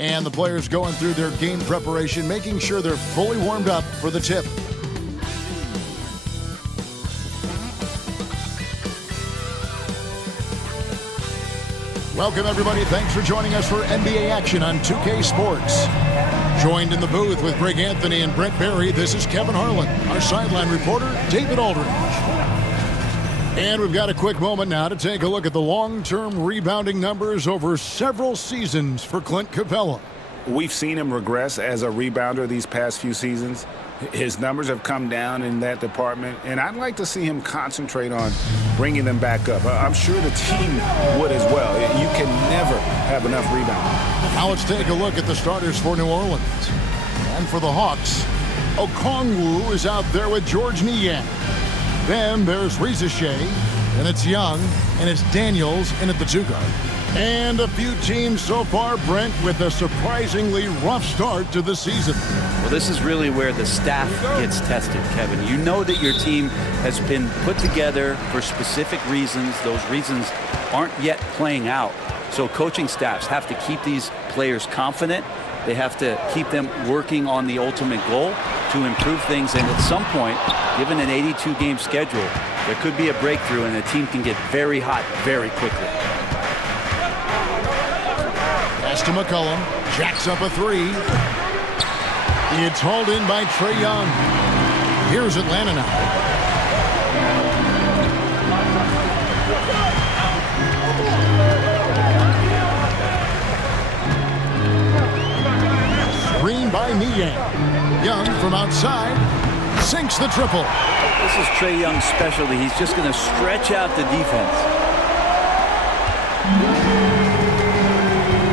And the players going through their game preparation, making sure they're fully warmed up for the tip. Welcome, everybody. Thanks for joining us for NBA action on 2K Sports. Joined in the booth with Greg Anthony and Brent Barry, this is Kevin Harlan. Our sideline reporter, David Aldridge. And we've got a quick moment now to take a look at the long-term rebounding numbers over several seasons for Clint Capella. We've seen him regress as a rebounder these past few seasons. His numbers have come down in that department, and I'd like to see him concentrate on bringing them back up. I'm sure the team would as well. You can never have enough rebounding. Now let's take a look at the starters for New Orleans. And for the Hawks, Okongwu is out there with George Niang. Then there's Reza Shea, and it's Young, and it's Daniels in at the 2-guard. And a few teams so far, Brent, with a surprisingly rough start to the season. Well, this is really where the staff gets tested, Kevin. You know that your team has been put together for specific reasons. Those reasons aren't yet playing out. So coaching staffs have to keep these players confident. They have to keep them working on the ultimate goal to improve things. And at some point, given an 82-game schedule, there could be a breakthrough and the team can get very hot very quickly. Pass to McCollum. Jacks up a 3. It's hauled in by Trae Young. Here's Atlanta now. Screen by Niang. Young from outside sinks the triple. This is Trae Young's specialty. He's just going to stretch out the defense.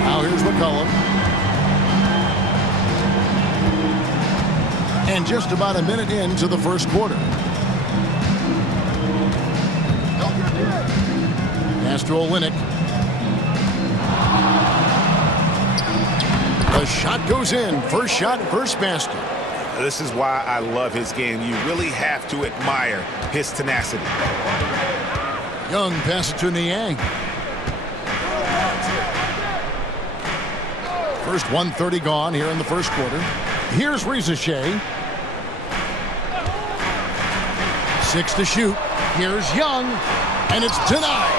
Now here's McCollum. And just about a minute into the first quarter. Pass to Olynyk. The shot goes in. First shot, first basket. This is why I love his game. You really have to admire his tenacity. Young passes to Niang. First 1:30 gone here in the first quarter. Here's Reza Shea. 6 to shoot. Here's Young. And it's denied.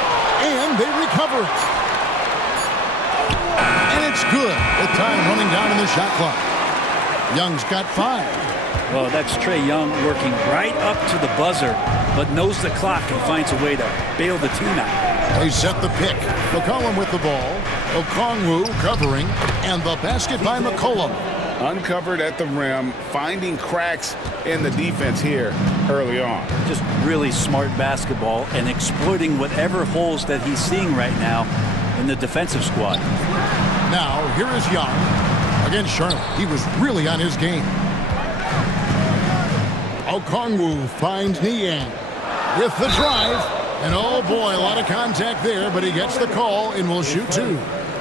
And they recover it. And it's good with time running down in the shot clock. Young's got 5. Well, that's Trae Young working right up to the buzzer, but knows the clock and finds a way to bail the team out. They set the pick. McCollum with the ball. Okongwu covering. And the basket by McCollum. Uncovered at the rim, finding cracks in the defense here early on. Just really smart basketball and exploiting whatever holes that he's seeing right now in the defensive squad. Now, here is Young. Against Charlotte, he was really on his game. Okongwu finds Niang with the drive. And oh boy, a lot of contact there, but he gets the call and will shoot 2.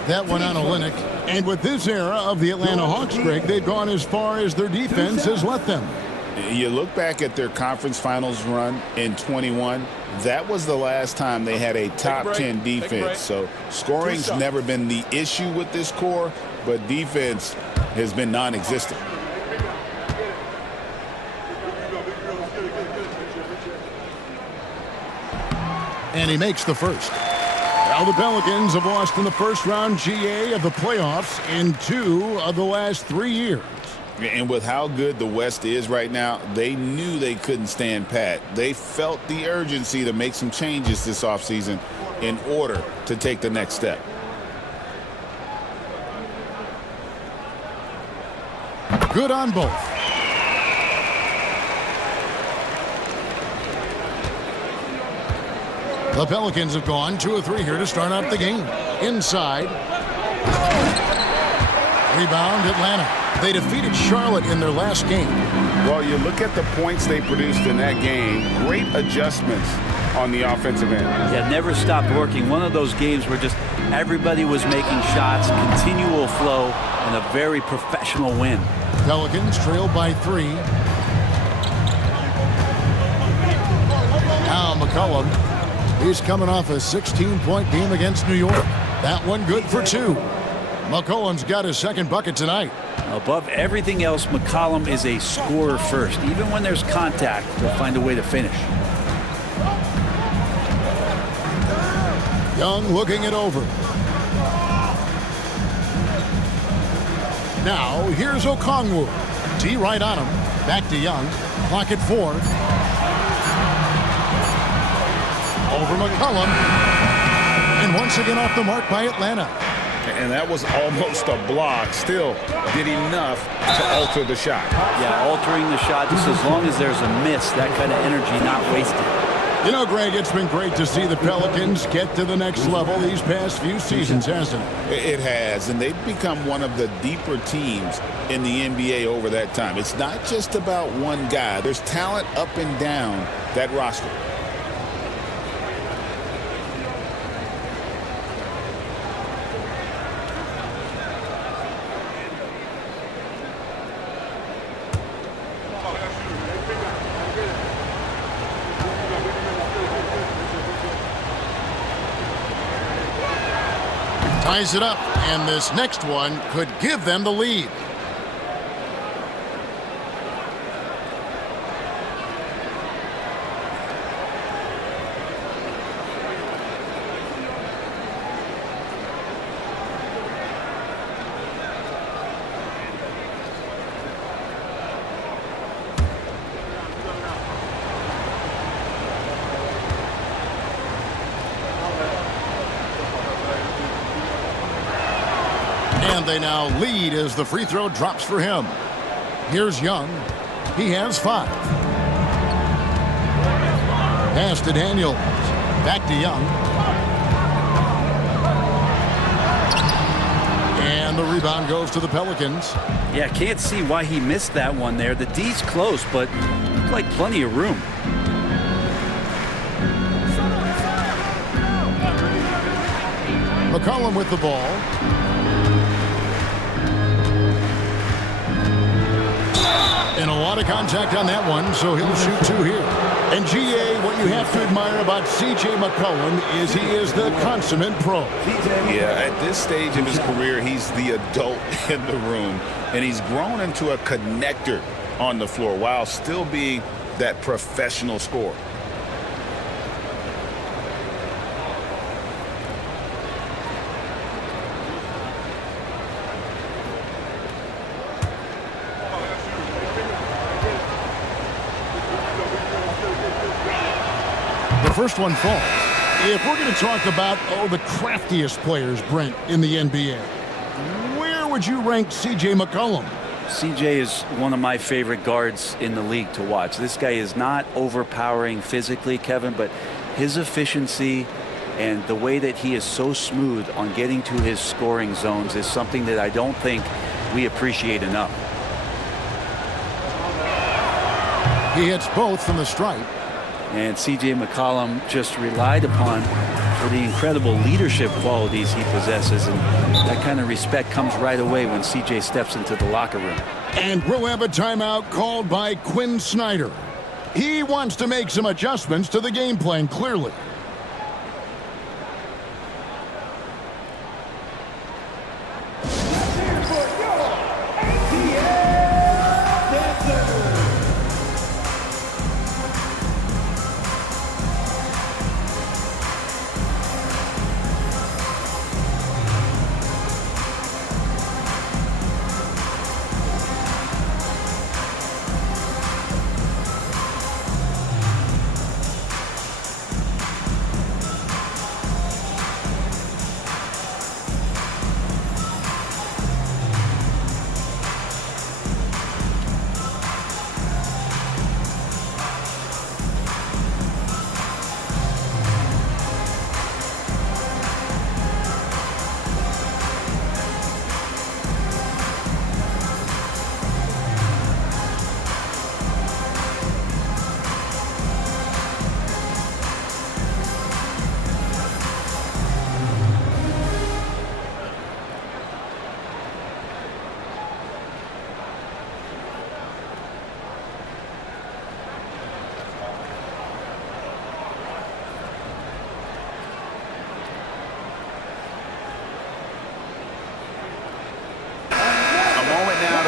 That one on Olynyk. And with this era of the Atlanta Hawks, Greg, they've gone as far as their defense has let them. You look back at their conference finals run in 21, that was the last time they had a top 10 defense. So scoring's never been the issue with this core, but defense has been non-existent. And he makes the first. Now the Pelicans have lost in the first round GA of the playoffs in 2 of the last 3 years. And with how good the West is right now, they knew they couldn't stand pat. They felt the urgency to make some changes this offseason in order to take the next step. Good on both. The Pelicans have gone 2 of 3 here to start out the game. Inside. Rebound, Atlanta. They defeated Charlotte in their last game. Well, you look at the points they produced in that game. Great adjustments on the offensive end. Yeah, never stopped working. One of those games where just everybody was making shots, continual flow, and a very professional win. Pelicans trailed by 3. Now McCollum. He's coming off a 16-point game against New York. That one good for 2. McCollum's got his second bucket tonight. Above everything else, McCollum is a scorer first. Even when there's contact, he'll find a way to finish. Young looking it over. Now, here's Okongwu. T right on him. Back to Young. Clock at 4. Over McCollum. And once again off the mark by Atlanta. And that was almost a block. Still did enough to alter the shot. Yeah, altering the shot, just as long as there's a miss, that kind of energy not wasted. You know, Greg, it's been great to see the Pelicans get to the next level these past few seasons, hasn't it? It has, and they've become one of the deeper teams in the NBA over that time. It's not just about one guy. There's talent up and down that roster. Ties it up, and this next one could give them the lead. And they now lead as the free throw drops for him. Here's Young. He has 5. Pass to Daniels. Back to Young. And the rebound goes to the Pelicans. Yeah, can't see why he missed that one there. The D's close, but looked like plenty of room. McCollum with the ball. And a lot of contact on that one, so he'll shoot 2 here. And GA, what you have to admire about C.J. McCollum is he is the consummate pro. Yeah, at this stage of his career, he's the adult in the room, and he's grown into a connector on the floor while still being that professional scorer. The first one falls. If we're going to talk about, the craftiest players, Brent, in the NBA, where would you rank C.J. McCollum? CJ is one of my favorite guards in the league to watch. This guy is not overpowering physically, Kevin, but his efficiency and the way that he is so smooth on getting to his scoring zones is something that I don't think we appreciate enough. He hits both from the stripe. And C.J. McCollum just relied upon for the incredible leadership qualities he possesses. And that kind of respect comes right away when C.J. steps into the locker room. And we'll have a timeout called by Quinn Snyder. He wants to make some adjustments to the game plan, clearly.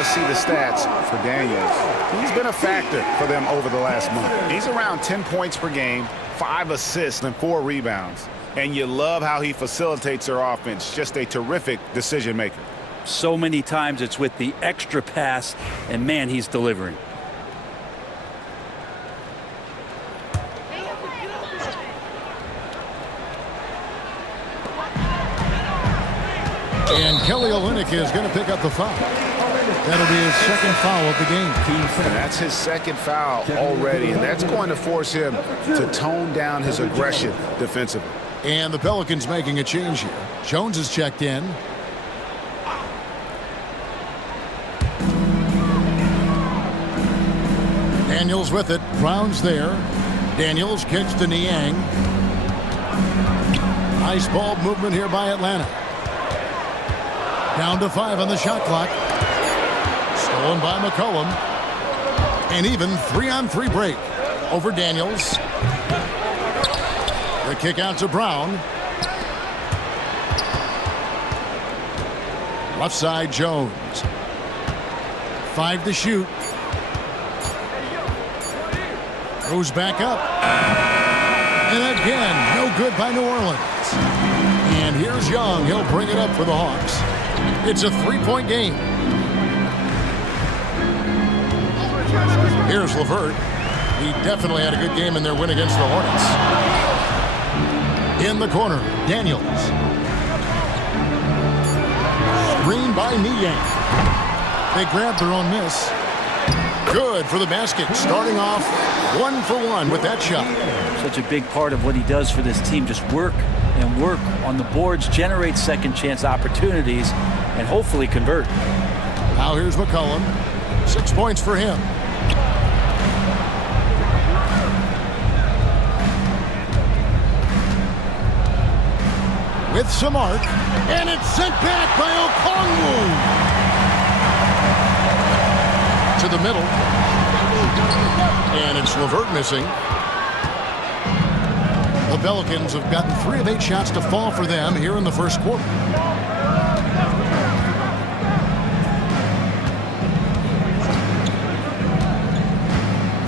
to see the stats for Daniels. He's been a factor for them over the last month. He's around 10 points per game, 5 assists, and 4 rebounds. And you love how he facilitates their offense. Just a terrific decision maker. So many times it's with the extra pass, and man, he's delivering. And Kelly Olynyk is going to pick up the foul. That'll be his second foul of the game. And that's his second foul already, and that's going to force him to tone down his aggression defensively. And the Pelicans making a change here. Jones is checked in. Daniels with it. Brown's there. Daniels kicks to Niang. Nice ball movement here by Atlanta. Down to 5 on the shot clock. Stolen by McCollum. And even 3-on-3 break over Daniels. The kick out to Brown. Left side, Jones. 5 to shoot. Goes back up. And again, no good by New Orleans. And here's Young. He'll bring it up for the Hawks. It's a 3-point game. Here's LeVert. He definitely had a good game in their win against the Hornets. In the corner, Daniels. Screen by Niang. They grabbed their own miss. Good for the basket. Starting off 1 for 1 with that shot. Such a big part of what he does for this team. Just work and work on the boards, generate second chance opportunities, and hopefully convert. Now here's McCollum. 6 points for him. With some arc, and it's sent back by Okongwu. To the middle. And it's LeVert missing. The Pelicans have gotten 3 of 8 shots to fall for them here in the first quarter.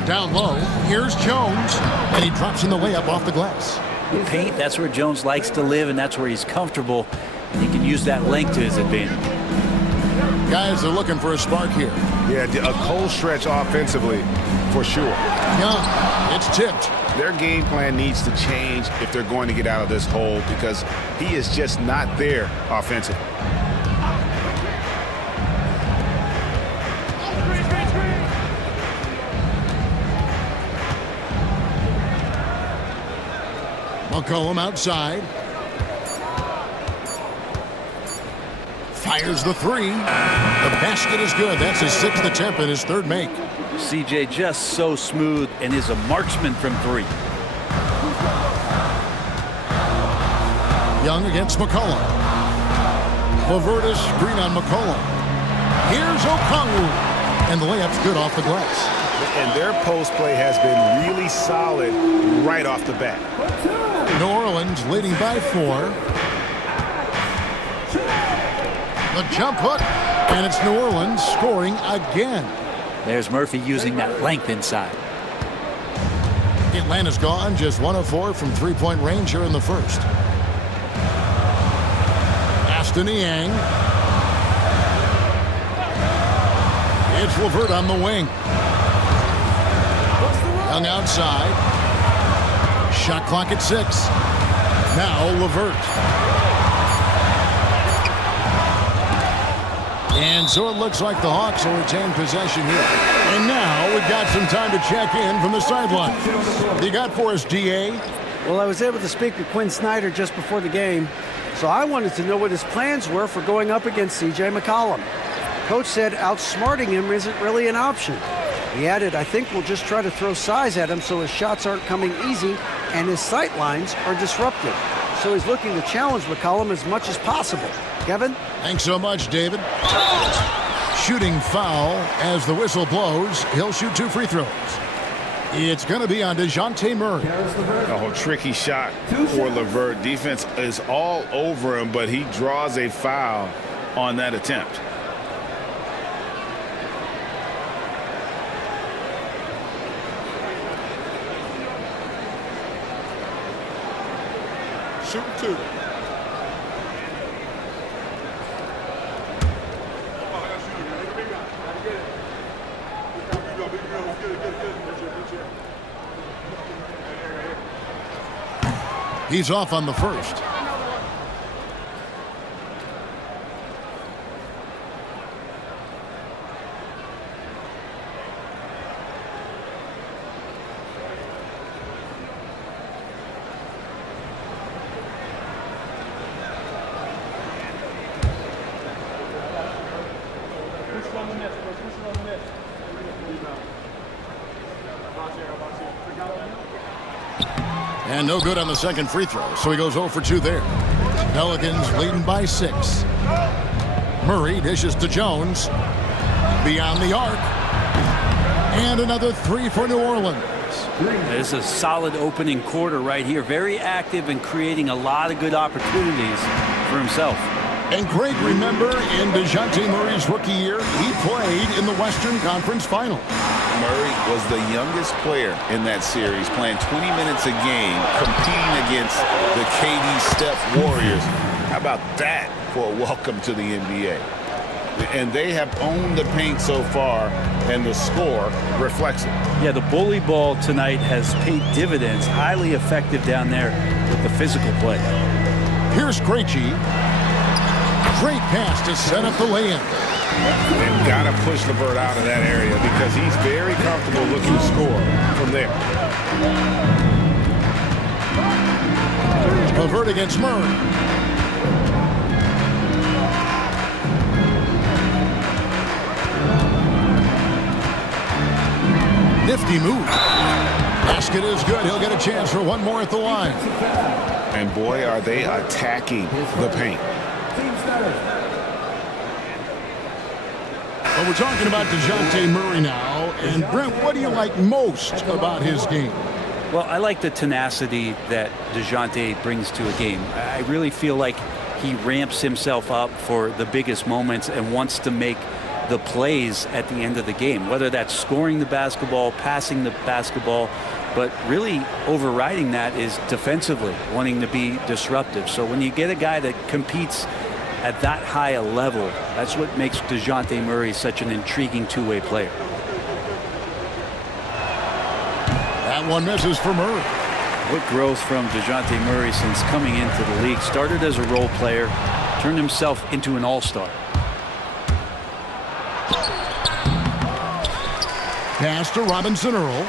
Down low, here's Jones, and he drops in the layup off the glass. The paint, that's where Jones likes to live, and that's where he's comfortable. And he can use that length to his advantage. Guys are looking for a spark here. Yeah, a cold stretch offensively, for sure. Young, it's tipped. Their game plan needs to change if they're going to get out of this hole because he is just not there offensively. McCollum outside. Fires the 3. The basket is good. That's his 6th attempt and his 3rd make. CJ just so smooth and is a marksman from 3. Young against McCollum. LeVert screen on McCollum. Here's Okongwu. And the layup's good off the glass. And their post play has been really solid right off the bat. New Orleans leading by 4. The jump hook, and it's New Orleans scoring again. There's Murphy using that length inside. Atlanta's gone, just 1 of 4 from 3-point range here in the first. Aston Niang. It's LeVert on the wing. Young outside. Shot clock at 6. Now LeVert. And so it looks like the Hawks will retain possession here. And now we've got some time to check in from the sideline. You got for us, DA? Well, I was able to speak with Quinn Snyder just before the game, so I wanted to know what his plans were for going up against C.J. McCollum. Coach said outsmarting him isn't really an option. He added, I think we'll just try to throw size at him so his shots aren't coming easy and his sight lines are disrupted. So he's looking to challenge McCollum as much as possible. Kevin? Thanks so much, David. Shooting foul as the whistle blows. He'll shoot 2 free throws. It's going to be on DeJounte Murray. Oh, tricky shot for LeVert. Defense is all over him, but he draws a foul on that attempt. shooting 2. He's off on the first. And no good on the second free throw, so he goes 0 for 2 there. Pelicans leading by 6. Murray dishes to Jones. Beyond the arc. And another 3 for New Orleans. There's a solid opening quarter right here. Very active and creating a lot of good opportunities for himself. And Greg, remember, in DeJounte Murray's rookie year, he played in the Western Conference Final. Murray was the youngest player in that series, playing 20 minutes a game, competing against the KD Steph Warriors. How about that for a welcome to the NBA? And they have owned the paint so far, and the score reflects it. Yeah, the bully ball tonight has paid dividends. Highly effective down there with the physical play. Here's Krejci. Great pass to set up the lay-in. They've got to push LeVert out of that area because he's very comfortable looking to score from there. LeVert against Murray. Nifty move. Basket is good. He'll get a chance for one more at the line. And boy, are they attacking the paint. Well, we're talking about DeJounte Murray now. And Brent, what do you like most about his game? Well, I like the tenacity that DeJounte brings to a game. I really feel like he ramps himself up for the biggest moments and wants to make the plays at the end of the game, whether that's scoring the basketball, passing the basketball, but really overriding that is defensively, wanting to be disruptive. So when you get a guy that competes at that high a level, that's what makes DeJounte Murray such an intriguing two-way player. That one misses for Murray. What growth from DeJounte Murray since coming into the league. Started as a role player, turned himself into an all-star. Pass to Robinson Earl.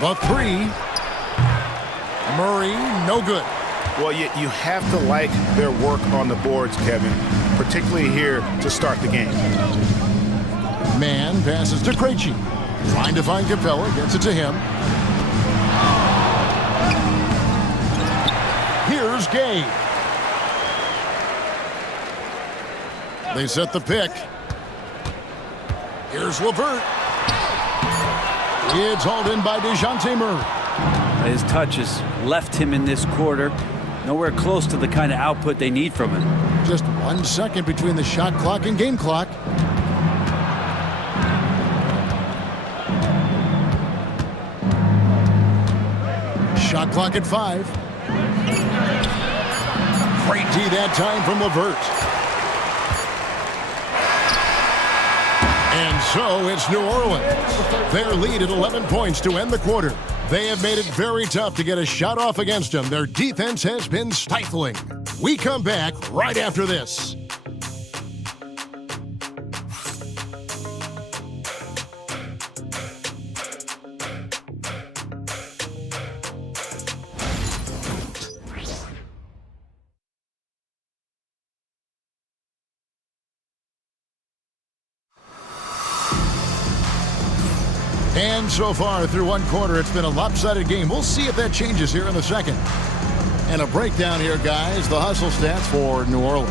The 3. Murray, no good. Well, you have to like their work on the boards, Kevin, particularly here to start the game. Man passes to Krejci. Trying to find Capella, gets it to him. Here's Gay. They set the pick. Here's LeVert. It's hauled in by DeJounte Murray. His touch has left him in this quarter. Nowhere close to the kind of output they need from him. Just 1 second between the shot clock and game clock. Shot clock at 5. Great D that time from LeVert. And so it's New Orleans. Their lead at 11 points to end the quarter. They have made it very tough to get a shot off against them. Their defense has been stifling. We come back right after this. And so far through one quarter, it's been a lopsided game. We'll see if that changes here in the second. And a breakdown here, guys. The hustle stats for New Orleans.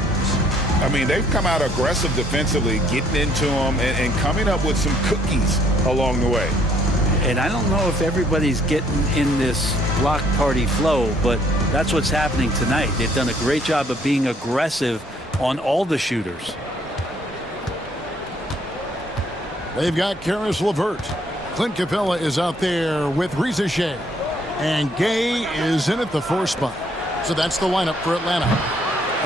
I mean, they've come out aggressive defensively, getting into them and coming up with some cookies along the way. And I don't know if everybody's getting in this block party flow, but that's what's happening tonight. They've done a great job of being aggressive on all the shooters. They've got Karis LeVert. Clint Capella is out there with Riza Shea. And Gay is in at the 4 spot. So that's the lineup for Atlanta.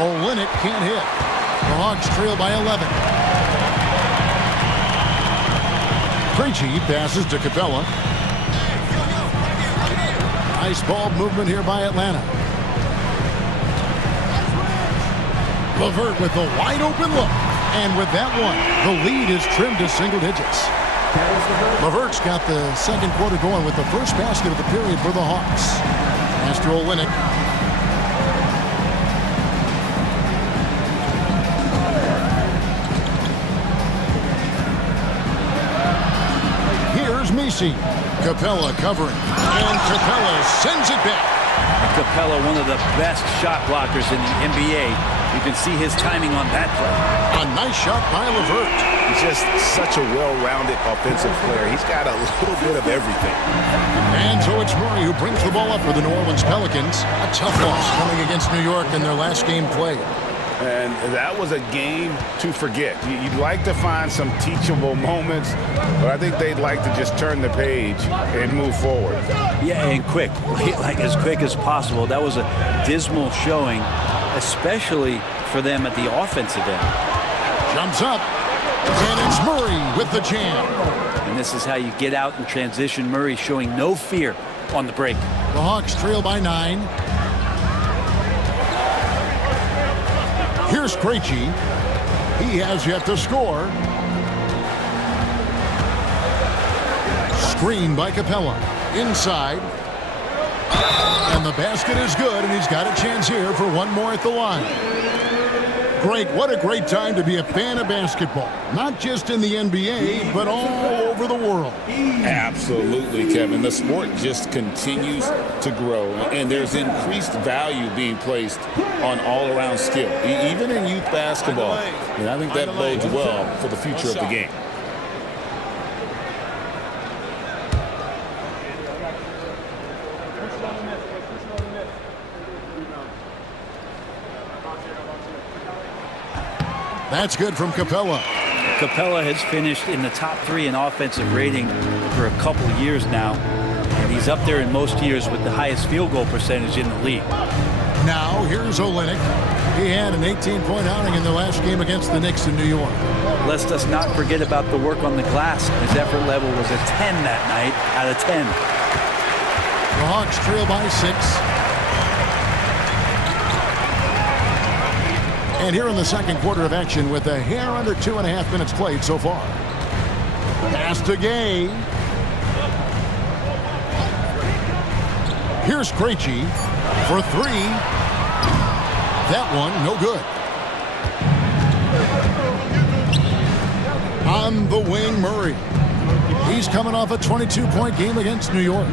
Olynyk can't hit. The Hawks trail by 11. Krejci passes to Capella. Nice ball movement here by Atlanta. LeVert with the wide open look. And with that one, the lead is trimmed to single digits. LeVert's got the second quarter going with the first basket of the period for the Hawks. Pass to Olynyk. Here's Messi. Capella covering. And Capella sends it back. And Capella, one of the best shot blockers in the NBA. You can see his timing on that play. A nice shot by LeVert. He's just such a well-rounded offensive player. He's got a little bit of everything. And so it's Murray who brings the ball up for the New Orleans Pelicans. A tough loss coming against New York in their last game played. And that was a game to forget. You'd like to find some teachable moments, but I think they'd like to just turn the page and move forward. Yeah, and quick, like as quick as possible. That was a dismal showing, especially for them at the offensive end. Jumps up, and it's Murray with the jam. And this is how you get out in transition. Murray showing no fear on the break. The Hawks trail by 9. Here's Krejci. He has yet to score. Screen by Capella. Inside. And the basket is good, and he's got a chance here for one more at the line. Greg, what a great time to be a fan of basketball. Not just in the NBA, but all over the world. Absolutely, Kevin. The sport just continues to grow, and there's increased value being placed on all-around skill, even in youth basketball. And I think that bodes well for the future of the game. That's good from Capella. Capella has finished in the top 3 in offensive rating for a couple years now. And he's up there in most years with the highest field goal percentage in the league. Now, here's Olynyk. He had an 18-point outing in the last game against the Knicks in New York. Let's just not forget about the work on the glass. His effort level was a 10 that night out of 10. The Hawks trail by 6. And here in the second quarter of action with a hair under 2.5 minutes played so far. Pass to Gay. Here's Krejci for 3. That one, no good. On the wing, Murray. He's coming off a 22-point game against New York.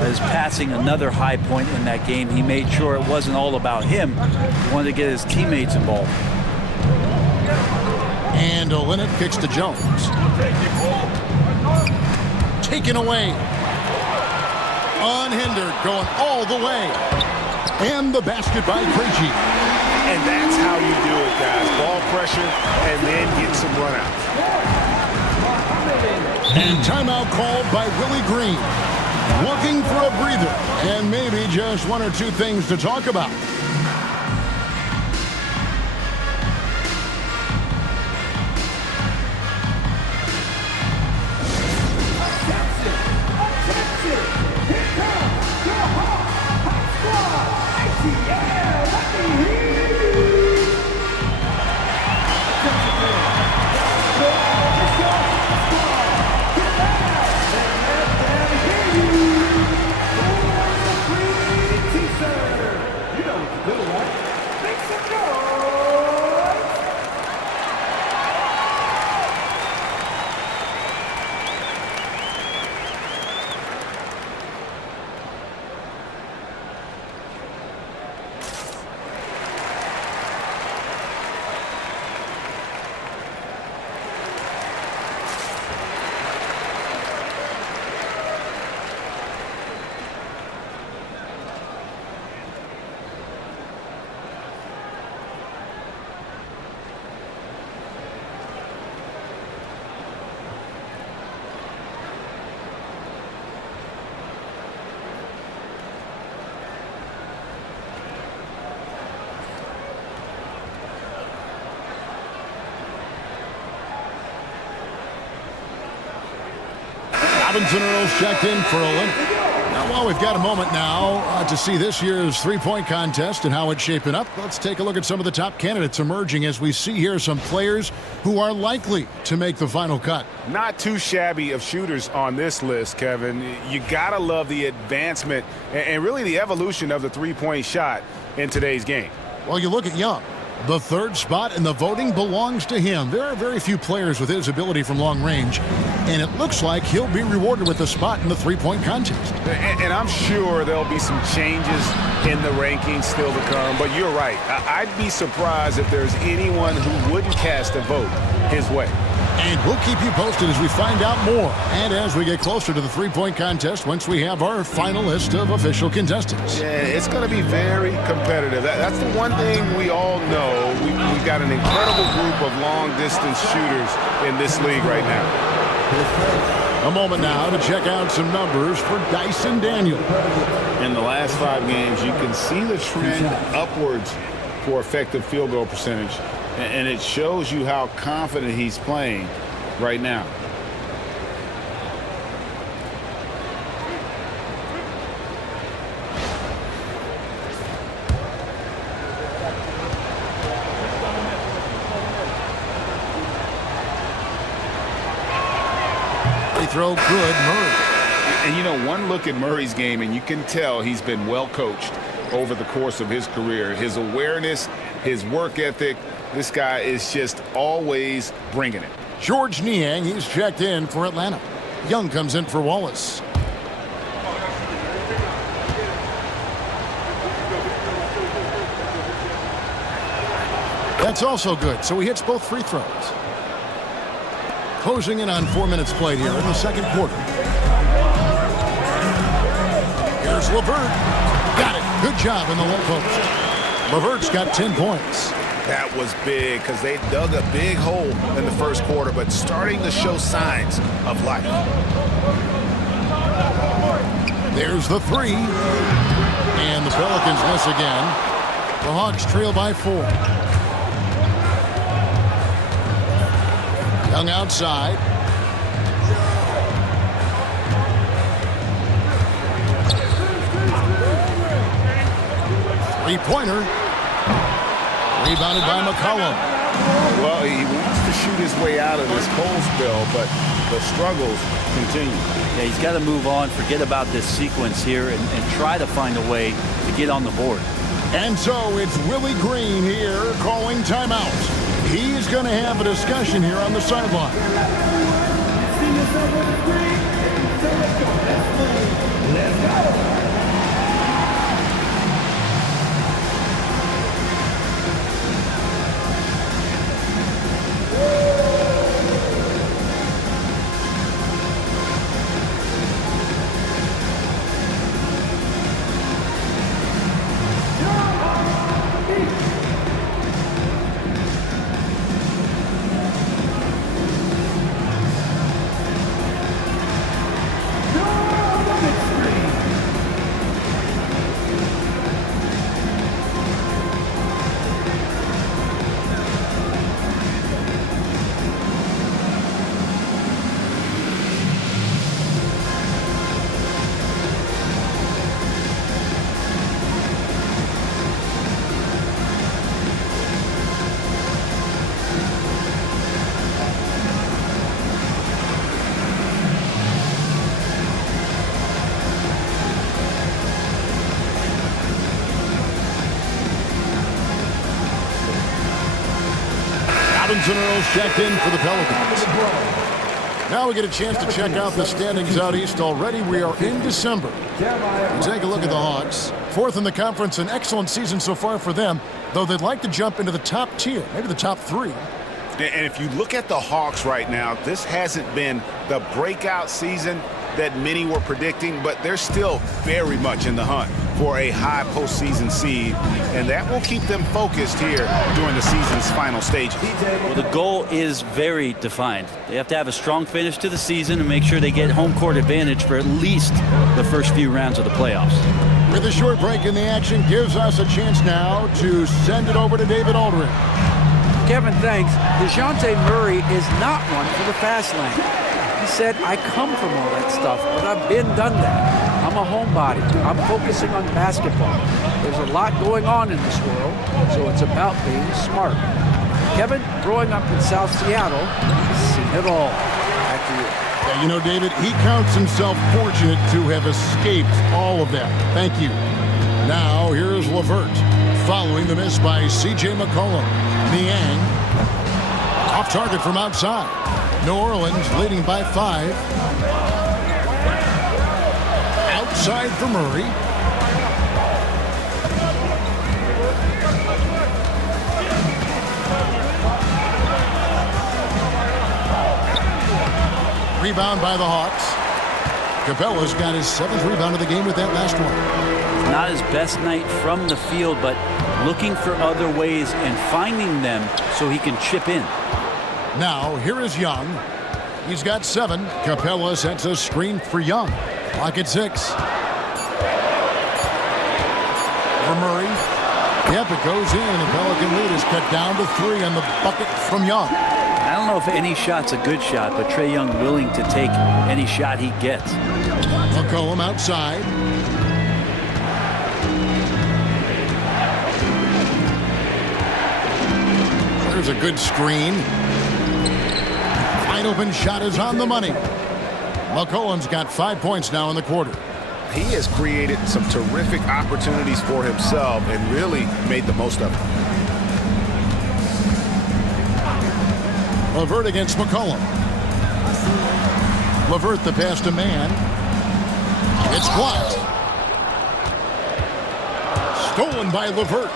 Is passing another high point in that game. He made sure it wasn't all about him. He wanted to get his teammates involved. And Olynyk kicks to Jones. Taken away. Unhindered, going all the way. And the basket by Krejci. And that's how you do it, guys. Ball pressure and then get some runouts. And timeout called by Willie Green. Looking for a breather and maybe just 1 or 2 things to talk about. Robinson Earls checked in for a limp. Now, while we've got a moment now to see this year's three-point contest and how it's shaping up, let's take a look at some of the top candidates emerging as we see here some players who are likely to make the final cut. Not too shabby of shooters on this list, Kevin. You got to love the advancement and really the evolution of the three-point shot in today's game. Well, you look at Young. The third spot in the voting belongs to him. There are very few players with his ability from long range, and it looks like he'll be rewarded with a spot in the three-point contest. And I'm sure there'll be some changes in the rankings still to come, but you're right. I'd be surprised if there's anyone who wouldn't cast a vote his way. And we'll keep you posted as we find out more and as we get closer to the three-point contest once we have our final list of official contestants. Yeah, it's going to be very competitive. That's the one thing we all know. We've got an incredible group of long-distance shooters in this league right now. A moment now to check out some numbers for Dyson Daniel. In the last 5 games, you can see the trend upwards for effective field goal percentage. And it shows you how confident he's playing right now. They throw good, Murray. And you know, one look at Murray's game, and you can tell he's been well coached over the course of his career. His awareness, his work ethic, this guy is just always bringing it. George Niang, he's checked in for Atlanta. Young comes in for Wallace. That's also good, so he hits both free throws. Closing in on 4 minutes played here in the second quarter. Here's LeVert. Got it. Good job in the low post. LeVert's got 10 points. That was big because they dug a big hole in the first quarter, but starting to show signs of life. There's the three. And the Pelicans miss again. The Hawks trail by 4. Young outside. Three-pointer. Rebounded by McCollum. Well, he wants to shoot his way out of this cold spell, but the struggles continue. Yeah, he's got to move on, forget about this sequence here, and try to find a way to get on the board. And so it's Willie Green here calling timeout. He's going to have a discussion here on the sideline. Let's go. Robinson Earls checked in for the Pelicans. Now we get a chance to check out the standings out east already. We are in December. We take a look at the Hawks. 4th in the conference, an excellent season so far for them, though they'd like to jump into the top tier, maybe the top 3. And if you look at the Hawks right now, this hasn't been the breakout season that many were predicting, but they're still very much in the hunt for a high postseason seed, and that will keep them focused here during the season's final stages. Well, the goal is very defined. They have to have a strong finish to the season and make sure they get home court advantage for at least the first few rounds of the playoffs. With a short break in the action, gives us a chance now to send it over to David Aldridge. Kevin, thanks. DeJounte Murray is not one for the fast lane. He said, I come from all that stuff, but I've been done that. I'm a homebody. I'm focusing on basketball. There's a lot going on in this world, so it's about being smart. Kevin, growing up in South Seattle, he's seen it all. Back to you. Yeah, you know, David, he counts himself fortunate to have escaped all of that. Thank you. Now, here's LeVert, following the miss by C.J. McCollum. Niang, off target from outside. New Orleans leading by 5. Outside for Murray. Rebound by the Hawks. Capella's got his 7th rebound of the game with that last one. Not his best night from the field, but looking for other ways and finding them so he can chip in. Now, here is Young. He's got 7. Capella sets a screen for Young. Clock at 6. For Murray. Yep, it goes in. The Pelican lead is cut down to 3 on the bucket from Young. I don't know if any shot's a good shot, but Trae Young willing to take any shot he gets. McCollum outside. There's a good screen. Wide open shot is on the money. McCollum's got 5 points now in the quarter. He has created some terrific opportunities for himself and really made the most of it. LeVert against McCollum. LeVert the pass to man. It's blocked. Stolen by LeVert.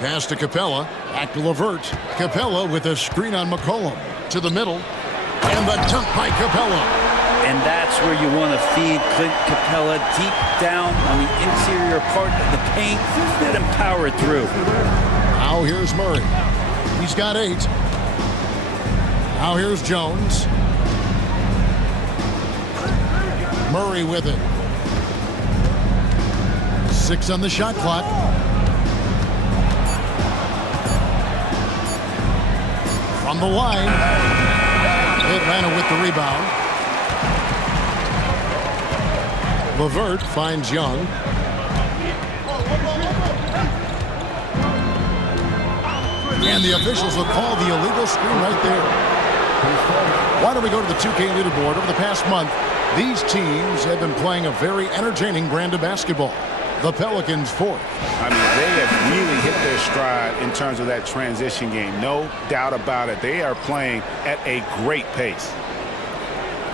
Pass to Capella. Back to LeVert. Capella with a screen on McCollum. To the middle. And the dunk by Capella. And that's where you want to feed Clint Capella, deep down on the interior part of the paint. Let him power through. Now here's Murray. He's got 8. Now here's Jones. Murray with it. 6 on the shot clock. From the line. Atlanta with the rebound. LeVert finds Young. And the officials will call the illegal screen right there. Why don't we go to the 2K leaderboard? Over the past month, these teams have been playing a very entertaining brand of basketball. The Pelicans 4th. I mean, they have really hit their stride in terms of that transition game. No doubt about it. They are playing at a great pace.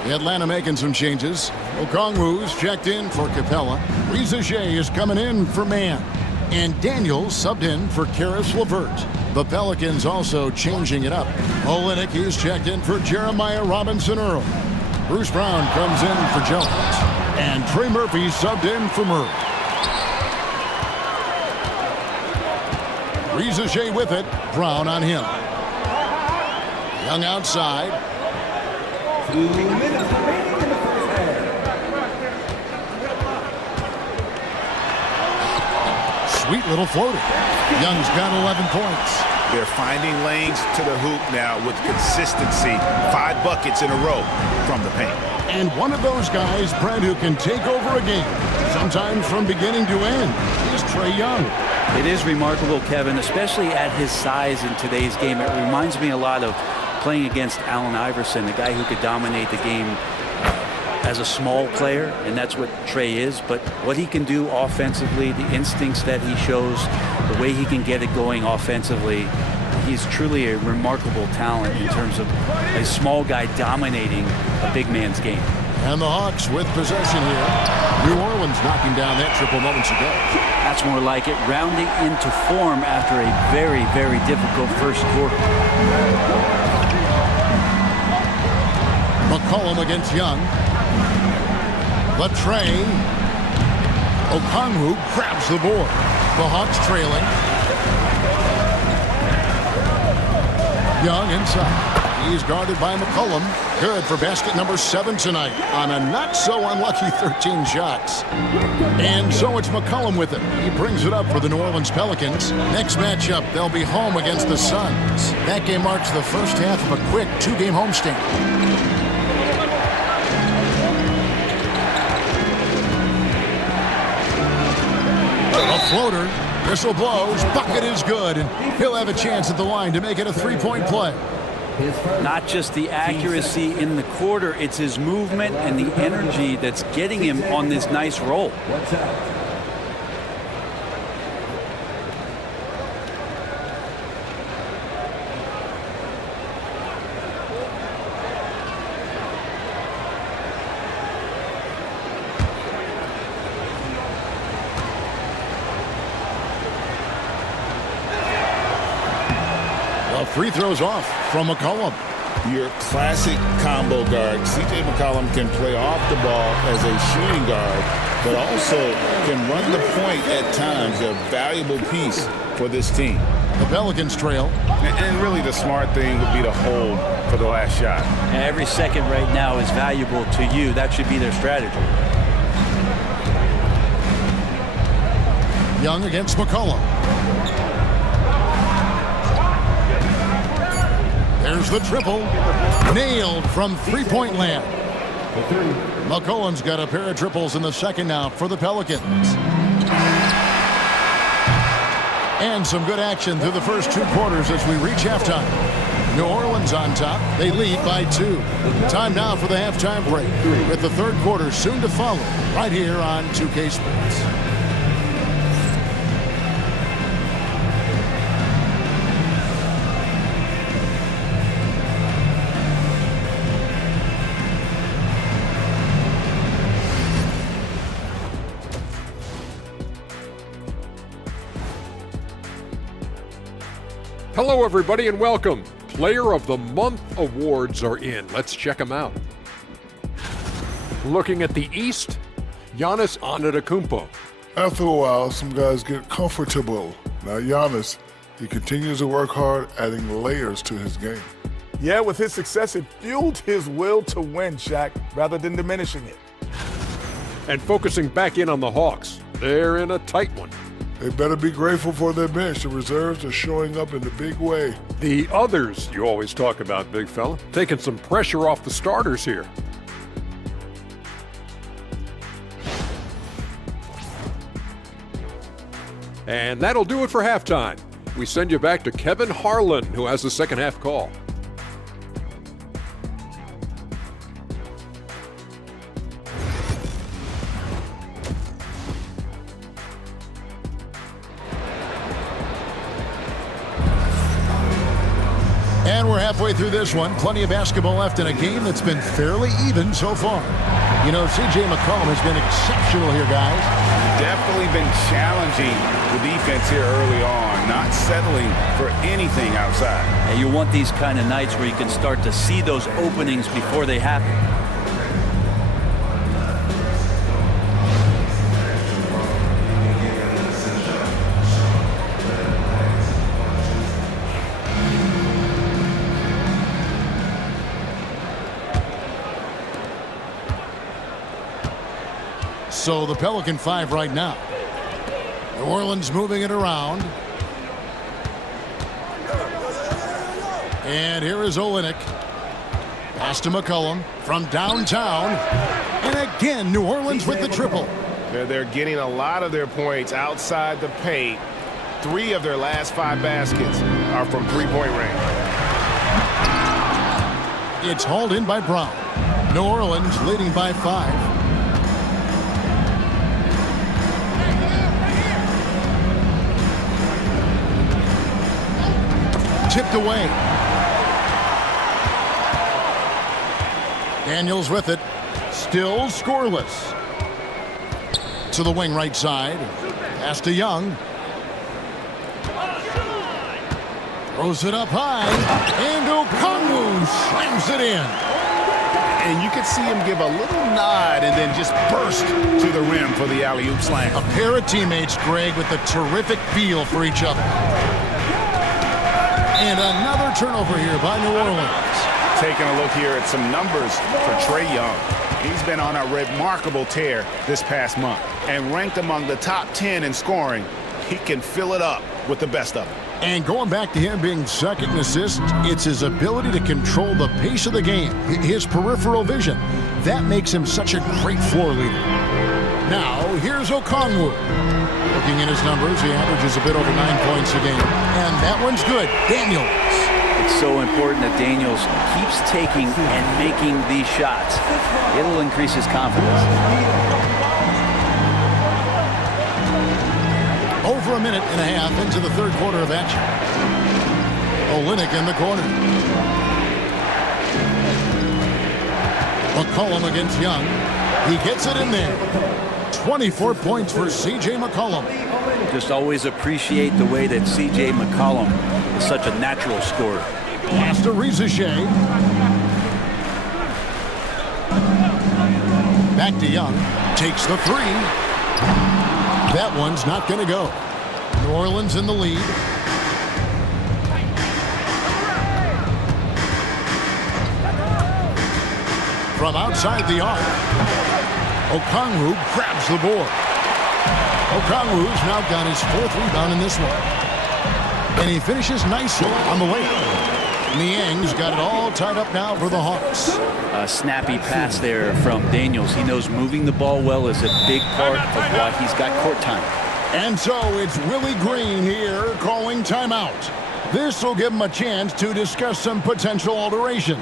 The Atlanta making some changes. Okongwu's checked in for Capella. Reza Shea is coming in for Man. And Daniels subbed in for Karis LeVert. The Pelicans also changing it up. Olynyk is checked in for Jeremiah Robinson-Earl. Bruce Brown comes in for Jones. And Trey Murphy subbed in for Murray. Reza Shea with it. Brown on him. Young outside. 2 minutes remaining in the first half. Sweet little floater. Young's got 11 points. They're finding lanes to the hoop now with consistency. 5 buckets in a row from the paint. And one of those guys, Brent, who can take over a game, sometimes from beginning to end, is Trae Young. It is remarkable, Kevin, especially at his size in today's game. It reminds me a lot of playing against Allen Iverson, a guy who could dominate the game as a small player, and that's what Trae is. But what he can do offensively, the instincts that he shows, the way he can get it going offensively, he's truly a remarkable talent in terms of a small guy dominating a big man's game. And the Hawks with possession here. New Orleans knocking down that triple moments ago. That's more like it, rounding into form after a very, very difficult first quarter. McCollum against Young. Latrey. Okongwu grabs the board. The Hawks trailing. Young inside. He's guarded by McCollum. Good for basket number 7 tonight on a not-so-unlucky 13 shots. And so it's McCollum with it. He brings it up for the New Orleans Pelicans. Next matchup, they'll be home against the Suns. That game marks the first half of a quick 2-game homestand. A floater. Whistle blows. Bucket is good. And he'll have a chance at the line to make it a 3-point play. Not just the accuracy in the quarter, it's his movement and the energy that's getting him on this nice roll. Free throws off from McCollum. Your classic combo guard. C.J. McCollum can play off the ball as a shooting guard, but also can run the point at times, a valuable piece for this team. The Pelicans trail. And really the smart thing would be to hold for the last shot. Every second right now is valuable to you. That should be their strategy. Young against McCollum. There's the triple. Nailed from three-point land. McCollum's got a pair of triples in the second now for the Pelicans. And some good action through the first 2 quarters as we reach halftime. New Orleans on top. They lead by 2. Time now for the halftime break, with the third quarter soon to follow right here on 2K Sports. Hello, everybody, and welcome. Player of the Month awards are in. Let's check them out. Looking at the East, Giannis Antetokounmpo. After a while, some guys get comfortable. Now, Giannis, he continues to work hard, adding layers to his game. Yeah, with his success, it fueled his will to win, Shaq, rather than diminishing it. And focusing back in on the Hawks, they're in a tight one. They better be grateful for their bench. The reserves are showing up in a big way. The others you always talk about, big fella, taking some pressure off the starters here. And that'll do it for halftime. We send you back to Kevin Harlan, who has the second half call. And we're halfway through this one. Plenty of basketball left in a game that's been fairly even so far. You know, C.J. McCollum has been exceptional here, guys. Definitely been challenging the defense here early on, not settling for anything outside. And you want these kind of nights where you can start to see those openings before they happen. So the Pelican 5 right now. New Orleans moving it around. And here is Olynyk. Pass to McCollum from downtown. And again, New Orleans with the triple. They're getting a lot of their points outside the paint. 3 of their last 5 baskets are from three-point range. It's hauled in by Brown. New Orleans leading by 5. Tipped away. Daniels with it. Still scoreless. To the wing right side. Pass to Young. Throws it up high. And Okongwu slams it in. And you can see him give a little nod and then just burst to the rim for the alley-oop slam. A pair of teammates, Greg, with a terrific feel for each other. And another turnover here by New Orleans. Taking a look here at some numbers for Trae Young. He's been on a remarkable tear this past month and ranked among the top 10 in scoring. He can fill it up with the best of them. And going back to him being second in assists, it's his ability to control the pace of the game, his peripheral vision. That makes him such a great floor leader. Now, here's Okongwu. Looking at his numbers, he averages a bit over 9 points a game. And that one's good. Daniels. It's so important that Daniels keeps taking and making these shots. It'll increase his confidence. Over a minute and a half into the third quarter of action. Olynyk in the corner. McCollum against Young. He gets it in there. 24 points for C.J. McCollum. Just always appreciate the way that C.J. McCollum is such a natural scorer. Pass to Rizichet. Back to Young. Takes the three. That one's not going to go. New Orleans in the lead. From outside the arc, Okongwu grabs the board. Okongwu's now got his fourth rebound in this one. And he finishes nicely on the layup. Niang's got it all tied up now for the Hawks. A snappy pass there from Daniels. He knows moving the ball well is a big part of why he's got court time. And so it's Willie Green here calling timeout. This will give him a chance to discuss some potential alterations.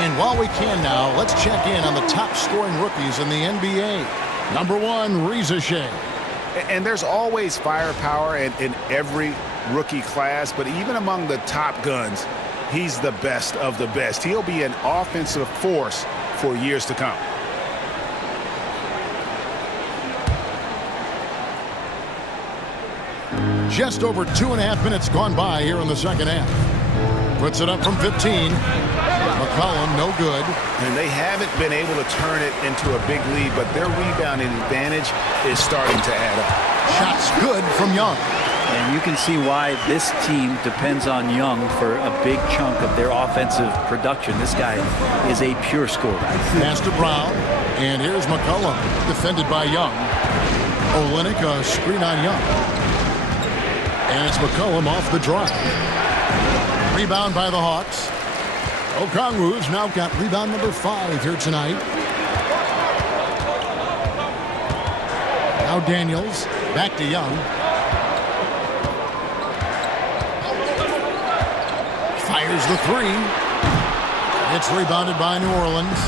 And while we can now, let's check in on the top scoring rookies in the NBA. Number one, Rizichet. And there's always firepower in every rookie class, but even among the top guns, he's the best of the best. He'll be an offensive force for years to come. Just over 2.5 minutes gone by here in the second half. Puts it up from 15. McCollum, no good. And they haven't been able to turn it into a big lead, but their rebounding advantage is starting to add up. Shots good from Young. And you can see why this team depends on Young for a big chunk of their offensive production. This guy is a pure scorer. Pass to Brown. And here's McCollum, defended by Young. Olynyk, a screen on Young. And it's McCollum off the drive. Rebound by the Hawks. Okongwu's now got rebound number 5 here tonight. Now Daniels, back to Young. Fires the three. It's rebounded by New Orleans.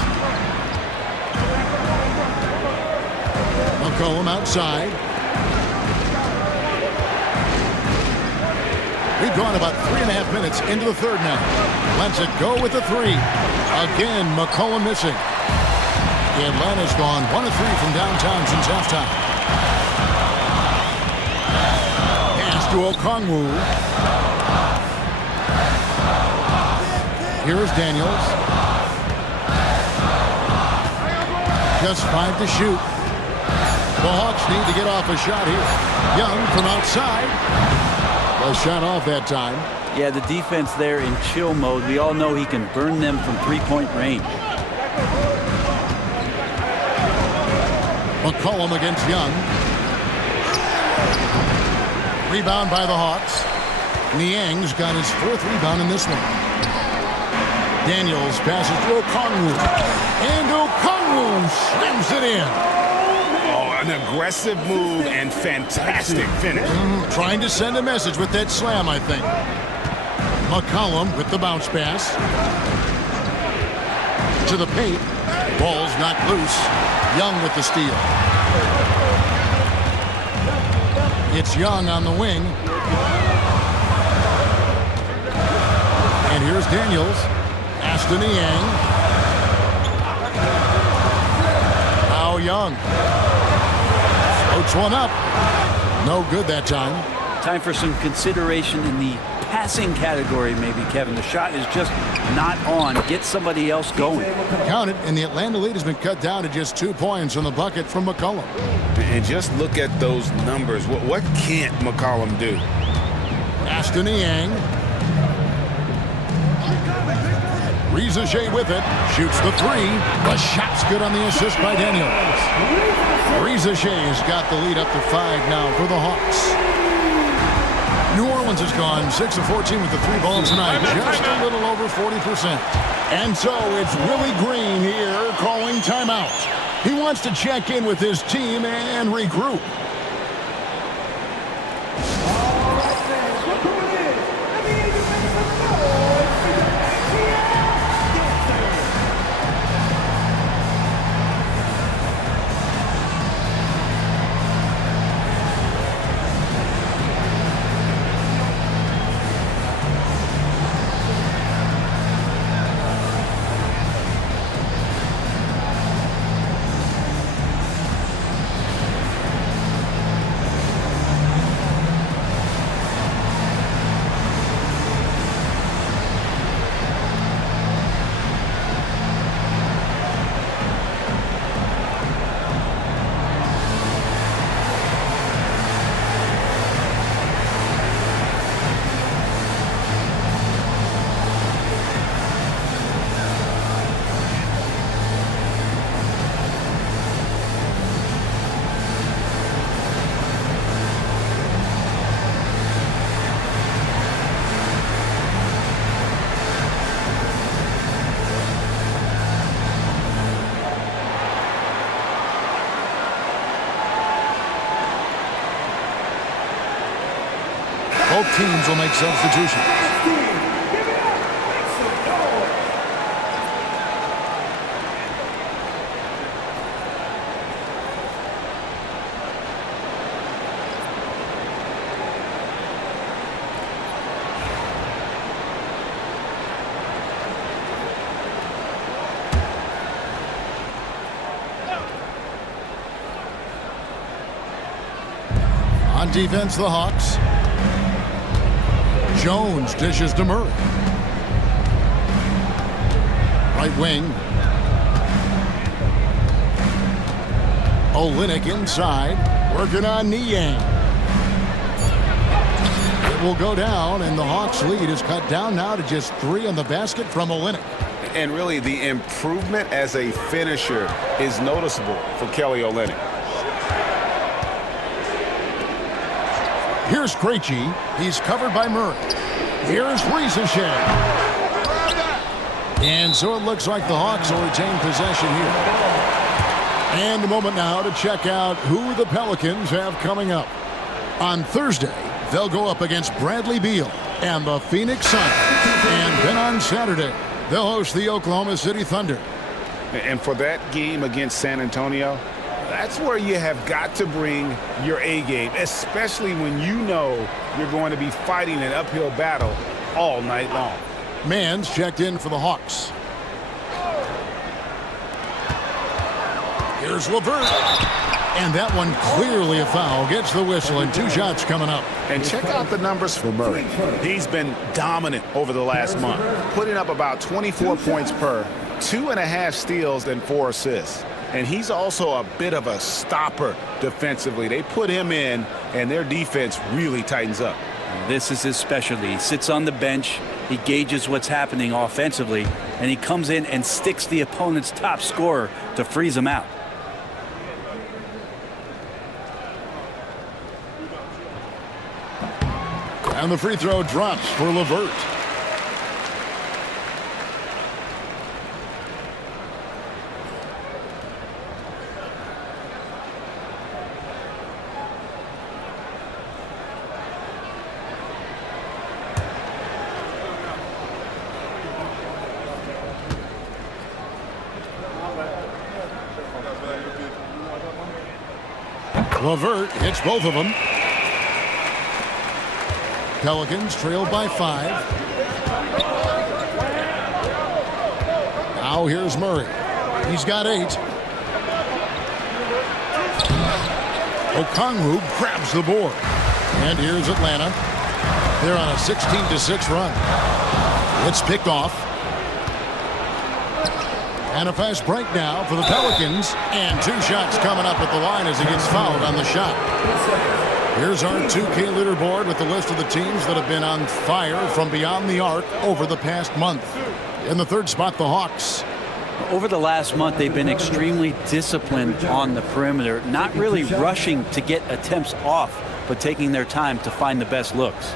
McCollum outside. We've gone about 3.5 minutes into the third now. Lets it go with the three. Again, McCollum missing. Atlanta's gone 1 of 3 from downtown since halftime. Pass to Okongwu. Here's Daniels. Just 5 to shoot. The Hawks need to get off a shot here. Young from outside. A shot off that time. Yeah, the defense there in chill mode. We all know he can burn them from three-point range. McCollum against Young. Rebound by the Hawks. Niang's got his 4th rebound in this one. Daniels passes to Okongwu. And Okongwu slams it in. Oh, an aggressive move and fantastic finish. Trying to send a message with that slam, I think. McCollum with the bounce pass. To the paint. Ball's not loose. Young with the steal. It's Young on the wing. And here's Daniels. Pass to Niang. Now Young. Floats one up. No good that time. Time for some consideration in the passing category, maybe, Kevin. The shot is just not on. Get somebody else going. Count it, and the Atlanta lead has been cut down to just 2 points on the bucket from McCollum. And just look at those numbers. What can't McCollum do? Pass to Niang. Reza Shea with it. Shoots the 3. The shot's good on the assist by Daniels. Reza Shea's got the lead up to 5 now for the Hawks. New Orleans has gone 6 of 14 with the 3 ball tonight. Just a little over 40%. And so it's Willie Green here calling timeout. He wants to check in with his team and regroup. Both teams will make substitutions. On defense, the Hawks. Jones dishes to Murray. Right wing. Olynyk inside. Working on Niang. It will go down, and the Hawks lead is cut down now to just 3 on the basket from Olynyk. And really, the improvement as a finisher is noticeable for Kelly Olynyk. Here's Krejci. He's covered by Murray. Here's Reza Shea. And so it looks like the Hawks will retain possession here. And a moment now to check out who the Pelicans have coming up. On Thursday, they'll go up against Bradley Beal and the Phoenix Suns. And then on Saturday, they'll host the Oklahoma City Thunder. And for that game against San Antonio, that's where you have got to bring your A game, especially when you know you're going to be fighting an uphill battle all night long. Mans checked in for the Hawks. Here's LeVert. And that one clearly a foul. Gets the whistle, and 2 shots coming up. And check out the numbers for Murray. He's been dominant over the last month, putting up about 24 points per, 2.5 steals, and 4 assists. and he's also a bit of a stopper defensively. They put him in, and their defense really tightens up. This is his specialty. He sits on the bench, he gauges what's happening offensively, and he comes in and sticks the opponent's top scorer to freeze him out. And the free throw drops for LeVert. LeVert hits both of them. Pelicans trailed by 5. Now here's Murray. He's got 8. Okongwu grabs the board. And here's Atlanta. They're on a 16-6 run. It's picked off. And a fast break now for the Pelicans. And 2 shots coming up at the line as he gets fouled on the shot. Here's our 2K leaderboard with the list of the teams that have been on fire from beyond the arc over the past month. In the 3rd spot, the Hawks. Over the last month, they've been extremely disciplined on the perimeter, not really rushing to get attempts off, but taking their time to find the best looks.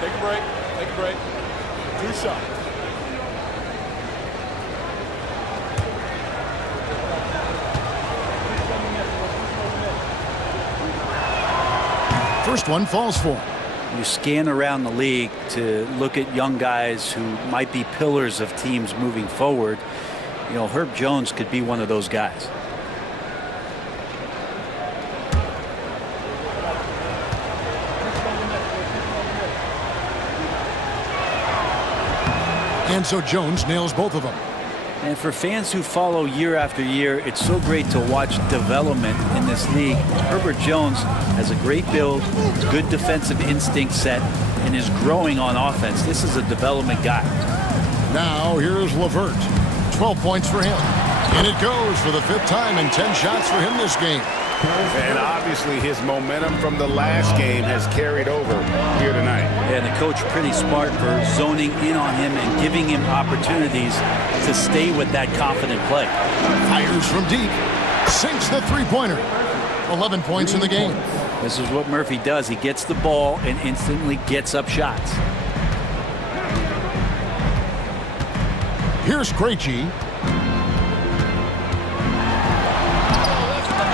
Take a break. Take a break. 2 shots. First one falls for him. You scan around the league to look at young guys who might be pillars of teams moving forward. You know, Herb Jones could be one of those guys. And so Jones nails both of them. And for fans who follow year after year, it's so great to watch development in this league. Herbert Jones has a great build, good defensive instinct set, and is growing on offense. This is a development guy. Now here's LeVert. 12 points for him. And it goes for the 5th time and 10 shots for him this game. And obviously his momentum from the last game has carried over here tonight. And the coach pretty smart for zoning in on him and giving him opportunities to stay with that confident play. Fires from deep. Sinks the 3-pointer. 11 points in the game. This is what Murphy does. He gets the ball and instantly gets up shots. Here's Krejci.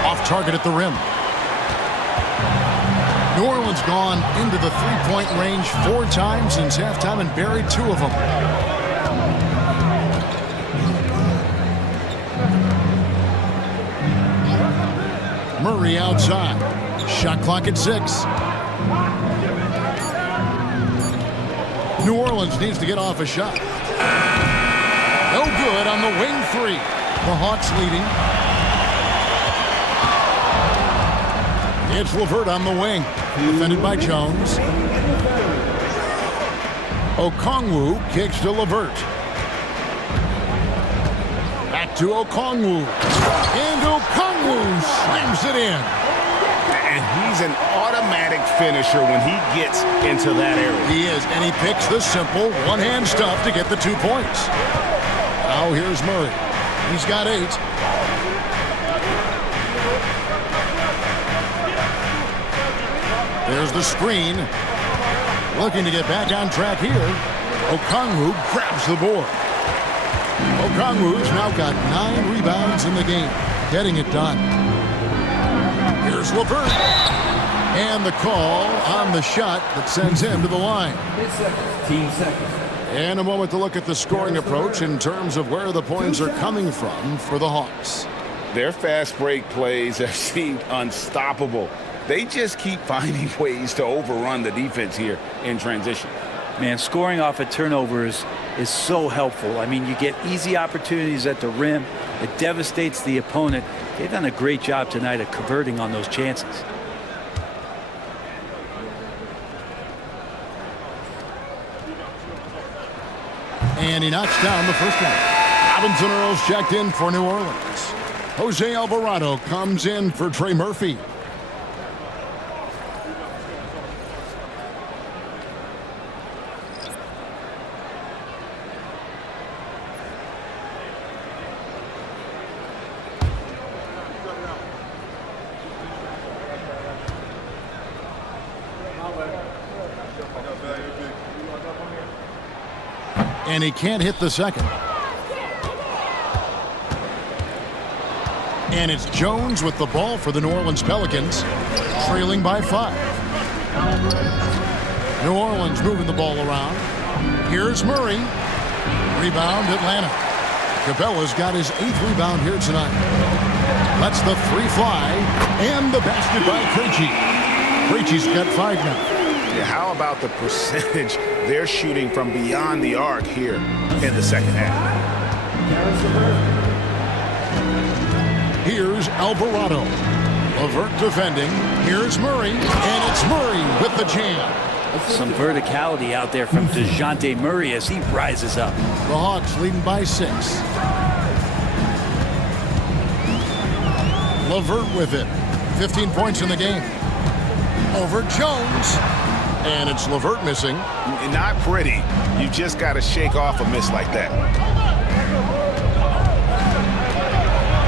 Off target at the rim. New Orleans gone into the 3-point range 4 times since halftime and buried 2 of them. Murray outside. Shot clock at 6. New Orleans needs to get off a shot. No good on the wing 3. The Hawks leading. It's LeVert on the wing. Defended by Jones. Okongwu kicks to LeVert. Back to Okongwu. And Okongwu slams it in. And he's an automatic finisher when he gets into that area. He is, and he picks the simple one-hand stuff to get the 2 points. Now here's Murray. He's got 8. There's the screen. Looking to get back on track here. Okongwu grabs the board. Okongwu's now got 9 rebounds in the game, getting it done. Here's LeVert. And the call on the shot that sends him to the line. 15 seconds. And a moment to look at the scoring approach in terms of where the points are coming from for the Hawks. Their fast break plays have seemed unstoppable. They just keep finding ways to overrun the defense here in transition. Man, scoring off of turnovers is so helpful. I mean, you get easy opportunities at the rim. It devastates the opponent. They've done a great job tonight of converting on those chances. And he knocks down the first one. Robinson Earls checked in for New Orleans. Jose Alvarado comes in for Trey Murphy. And he can't hit the second. And it's Jones with the ball for the New Orleans Pelicans, trailing by 5. New Orleans moving the ball around. Here's Murray. Rebound, Atlanta. Capella's got his 8th rebound here tonight. Lets the 3 fly, and the basket by Krejci. Krejci's got 5 now. Yeah, how about the percentage they're shooting from beyond the arc here in the second half? Here's Alvarado. LeVert defending. Here's Murray, and it's Murray with the jam. Some verticality out there from DeJounte Murray as he rises up. The Hawks leading by 6. LeVert with it. 15 points in the game. Over Jones. And it's LeVert missing. Not pretty. You just got to shake off a miss like that.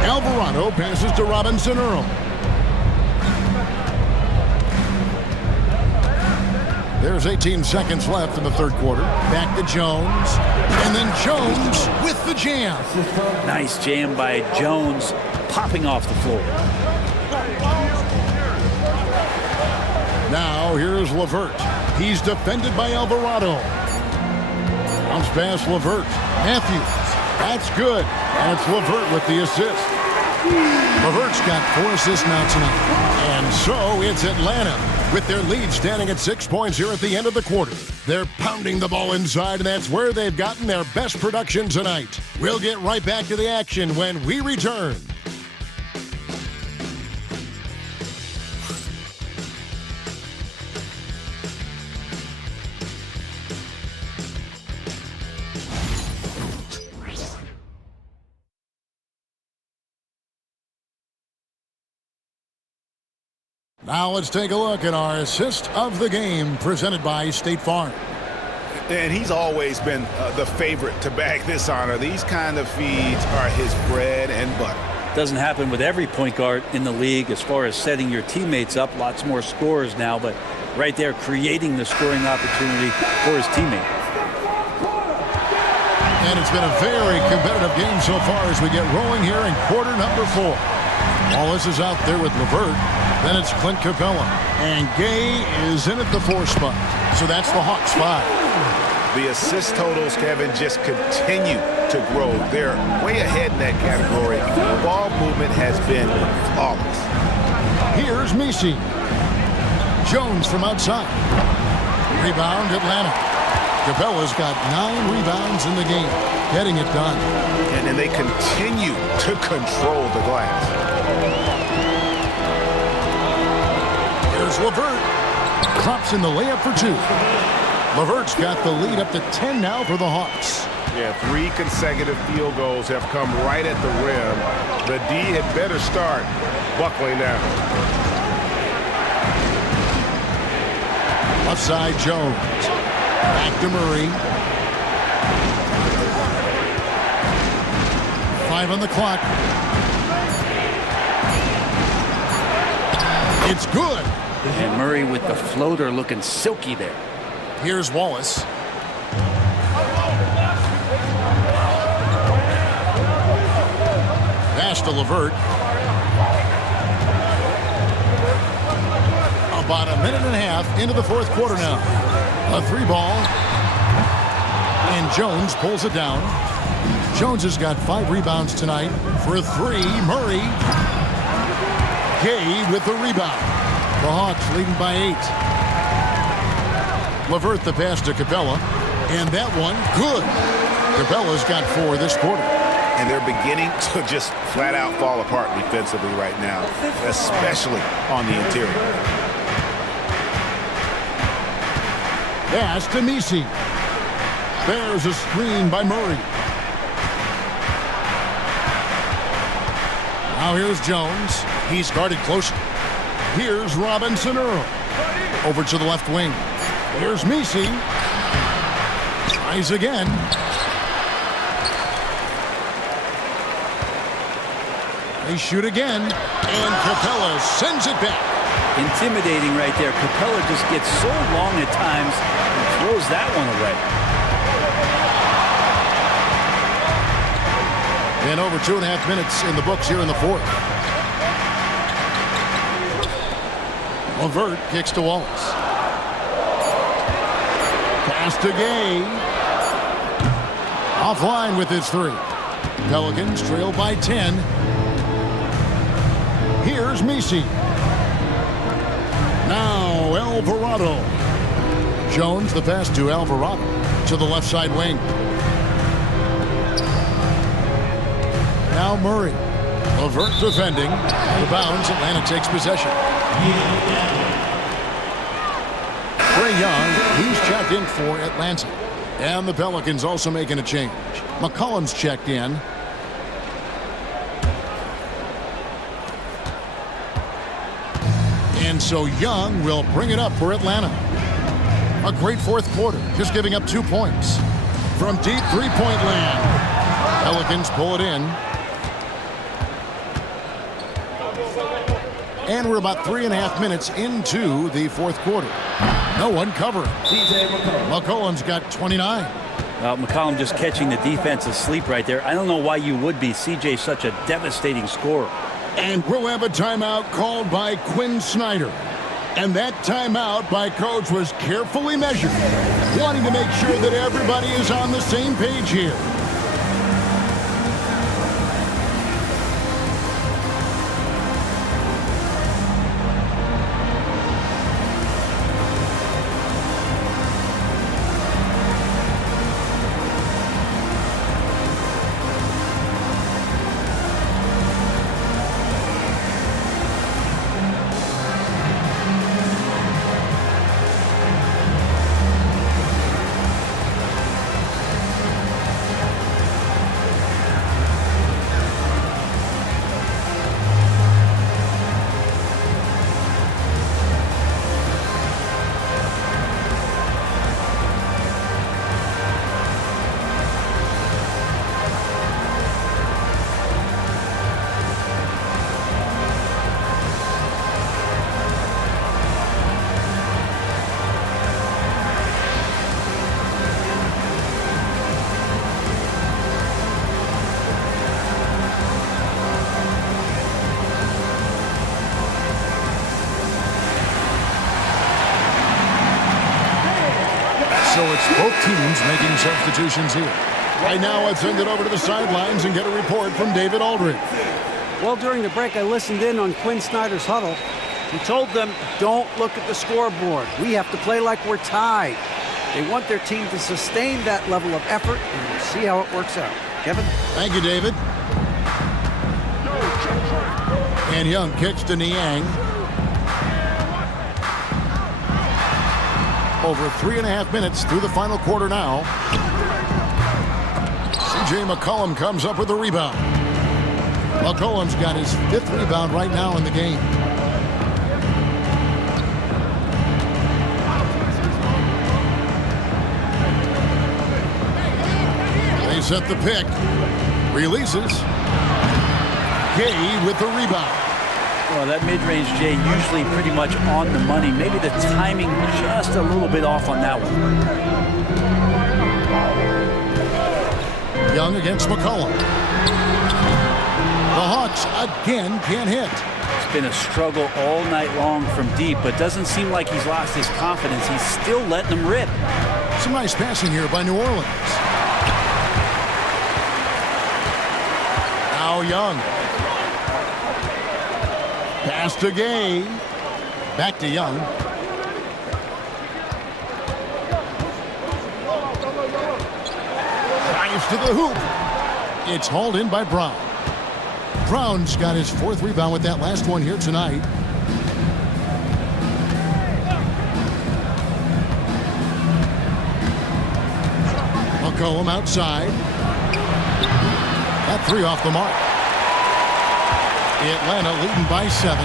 Alvarado passes to Robinson Earl. There's 18 seconds left in the third quarter. Back to Jones. And then Jones with the jam. Nice jam by Jones, popping off the floor. Now here's LeVert. He's defended by Alvarado. Bounce pass LeVert. Matthews. That's good. And it's LeVert with the assist. LeVert's got 4 assists now tonight. And so it's Atlanta with their lead standing at 6 points here at the end of the quarter. They're pounding the ball inside, and that's where they've gotten their best production tonight. We'll get right back to the action when we return. Now let's take a look at our assist of the game presented by State Farm. And he's always been the favorite to bag this honor. These kind of feeds are his bread and butter. Doesn't happen with every point guard in the league as far as setting your teammates up. Lots more scorers now, but right there creating the scoring opportunity for his teammate. And it's been a very competitive game so far as we get rolling here in quarter number 4. Wallace is out there with LeVert. Then it's Clint Capella. And Gay is in at the 4 spot. So that's the Hawks 5. The assist totals, Kevin, just continue to grow. They're way ahead in that category. Ball movement has been flawless. Here's Misi. Jones from outside. Rebound, Atlanta. Capella's got 9 rebounds in the game, getting it done. And they continue to control the glass. Here's LeVert. Klops in the layup for 2. LeVert's got the lead up to 10 now for the Hawks. Yeah, 3 consecutive field goals have come right at the rim. The D had better start buckling down. Left side, Jones. Back to Murray. 5 on the clock. It's good. And Murray with the floater looking silky there. Here's Wallace. Pass to LeVert. About a minute and a half into the fourth quarter now. A 3 ball. And Jones pulls it down. Jones has got 5 rebounds tonight. For 3, Murray. Gay with the rebound. The Hawks leading by 8. LeVert the pass to Capella. And that one, good. Capella's got 4 this quarter. And they're beginning to just flat out fall apart defensively right now, especially on the interior. Pass to Misi. There's a screen by Murray. Now here's Jones. He's guarded close. Here's Robinson Earl. Over to the left wing. Here's Misi. Tries again. They shoot again. And Capella sends it back. Intimidating right there. Capella just gets so long at times and throws that one away. And over 2.5 minutes in the books here in the fourth. LeVert kicks to Wallace. Pass to Gay. Offline with his three. Pelicans trail by 10. Here's Misi. Now Alvarado. Jones the pass to Alvarado to the left side wing. Now Murray. LeVert defending. Out of bounds. Atlanta takes possession. Trae Young, he's checked in for Atlanta. And the Pelicans also making a change. McCollum's checked in. And so Young will bring it up for Atlanta. A great fourth quarter, just giving up 2 points. From deep three-point land. Pelicans pull it in. And we're about 3.5 minutes into the fourth quarter. No one covering. McCollum's got 29. Well, McCollum just catching the defense asleep right there. I don't know why you would be. CJ's such a devastating scorer. And we'll have a timeout called by Quinn Snyder. And that timeout by Coach was carefully measured, wanting to make sure that everybody is on the same page here. So it's both teams making substitutions here. Right now, I'd send it over to the sidelines and get a report from David Aldridge. Well, during the break, I listened in on Quinn Snyder's huddle. He told them, don't look at the scoreboard. We have to play like we're tied. They want their team to sustain that level of effort, and we'll see how it works out. Kevin? Thank you, David. And Young kicks to Niang. Over 3.5 minutes through the final quarter now. C.J. McCollum comes up with the rebound. McCollum's got his 5th rebound right now in the game. They set the pick. Releases. Gay with the rebound. Well, that mid-range, Jay, usually pretty much on the money. Maybe the timing just a little bit off on that one. Young against McCollum. The Hawks again can't hit. It's been a struggle all night long from deep, but doesn't seem like he's lost his confidence. He's still letting them rip. Some nice passing here by New Orleans. Now Young. Pass to Gay. Back to Young. Drives to the hoop. It's hauled in by Brown. Brown's got his 4th rebound with that last one here tonight. McCollum outside. That 3 off the mark. Atlanta leading by 7.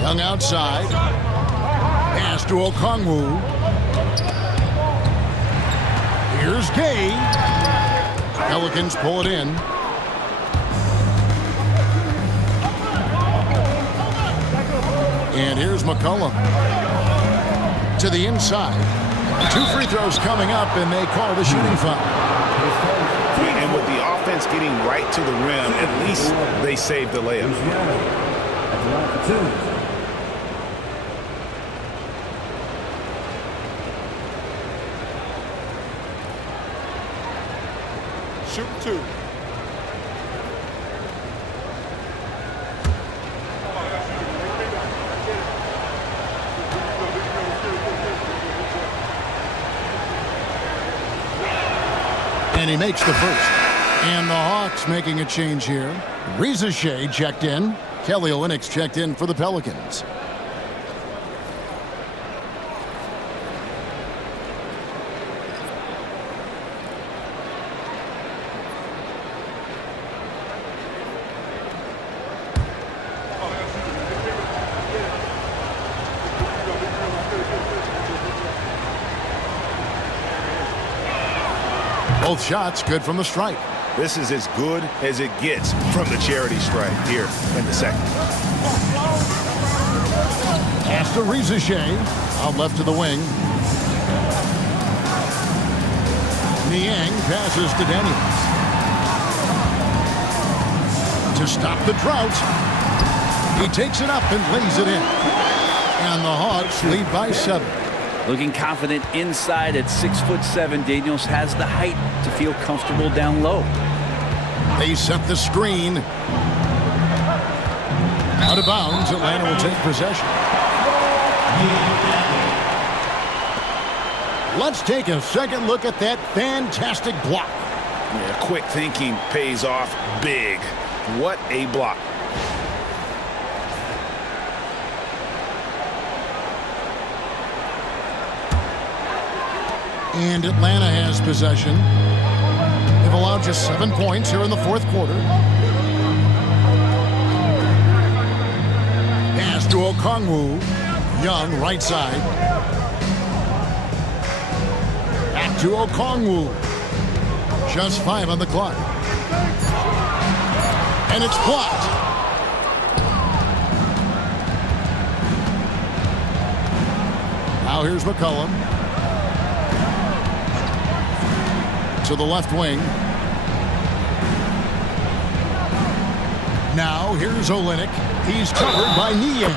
Young outside. Pass to Okongwu. Here's Gay. Pelicans pull it in. And here's McCollum. To the inside. 2 free throws coming up, and they call the shooting foul. And with the offense getting right to the rim, at least they saved the layup. Shoot 2. And he makes the first. And the Hawks making a change here. Reza Shea checked in. Kelly Olynyk's checked in for the Pelicans. Both shots good from the stripe. This is as good as it gets from the charity stripe here in the second. Pass to Reza Shea. Out left to the wing. Niang passes to Daniels. To stop the drought. He takes it up and lays it in. And the Hawks lead by 7. Looking confident inside at 6'7". Daniels has the height to feel comfortable down low. They set the screen. Out of bounds. Atlanta will take possession. Let's take a second look at that fantastic block. Yeah, quick thinking pays off big. What a block. And Atlanta has possession. They've allowed just 7 points here in the fourth quarter. Pass to Okongwu. Young, right side. Back to Okongwu. Just 5 on the clock. And it's blocked. Now here's McCollum. To the left wing. Now here's Olynyk. He's covered by Niang.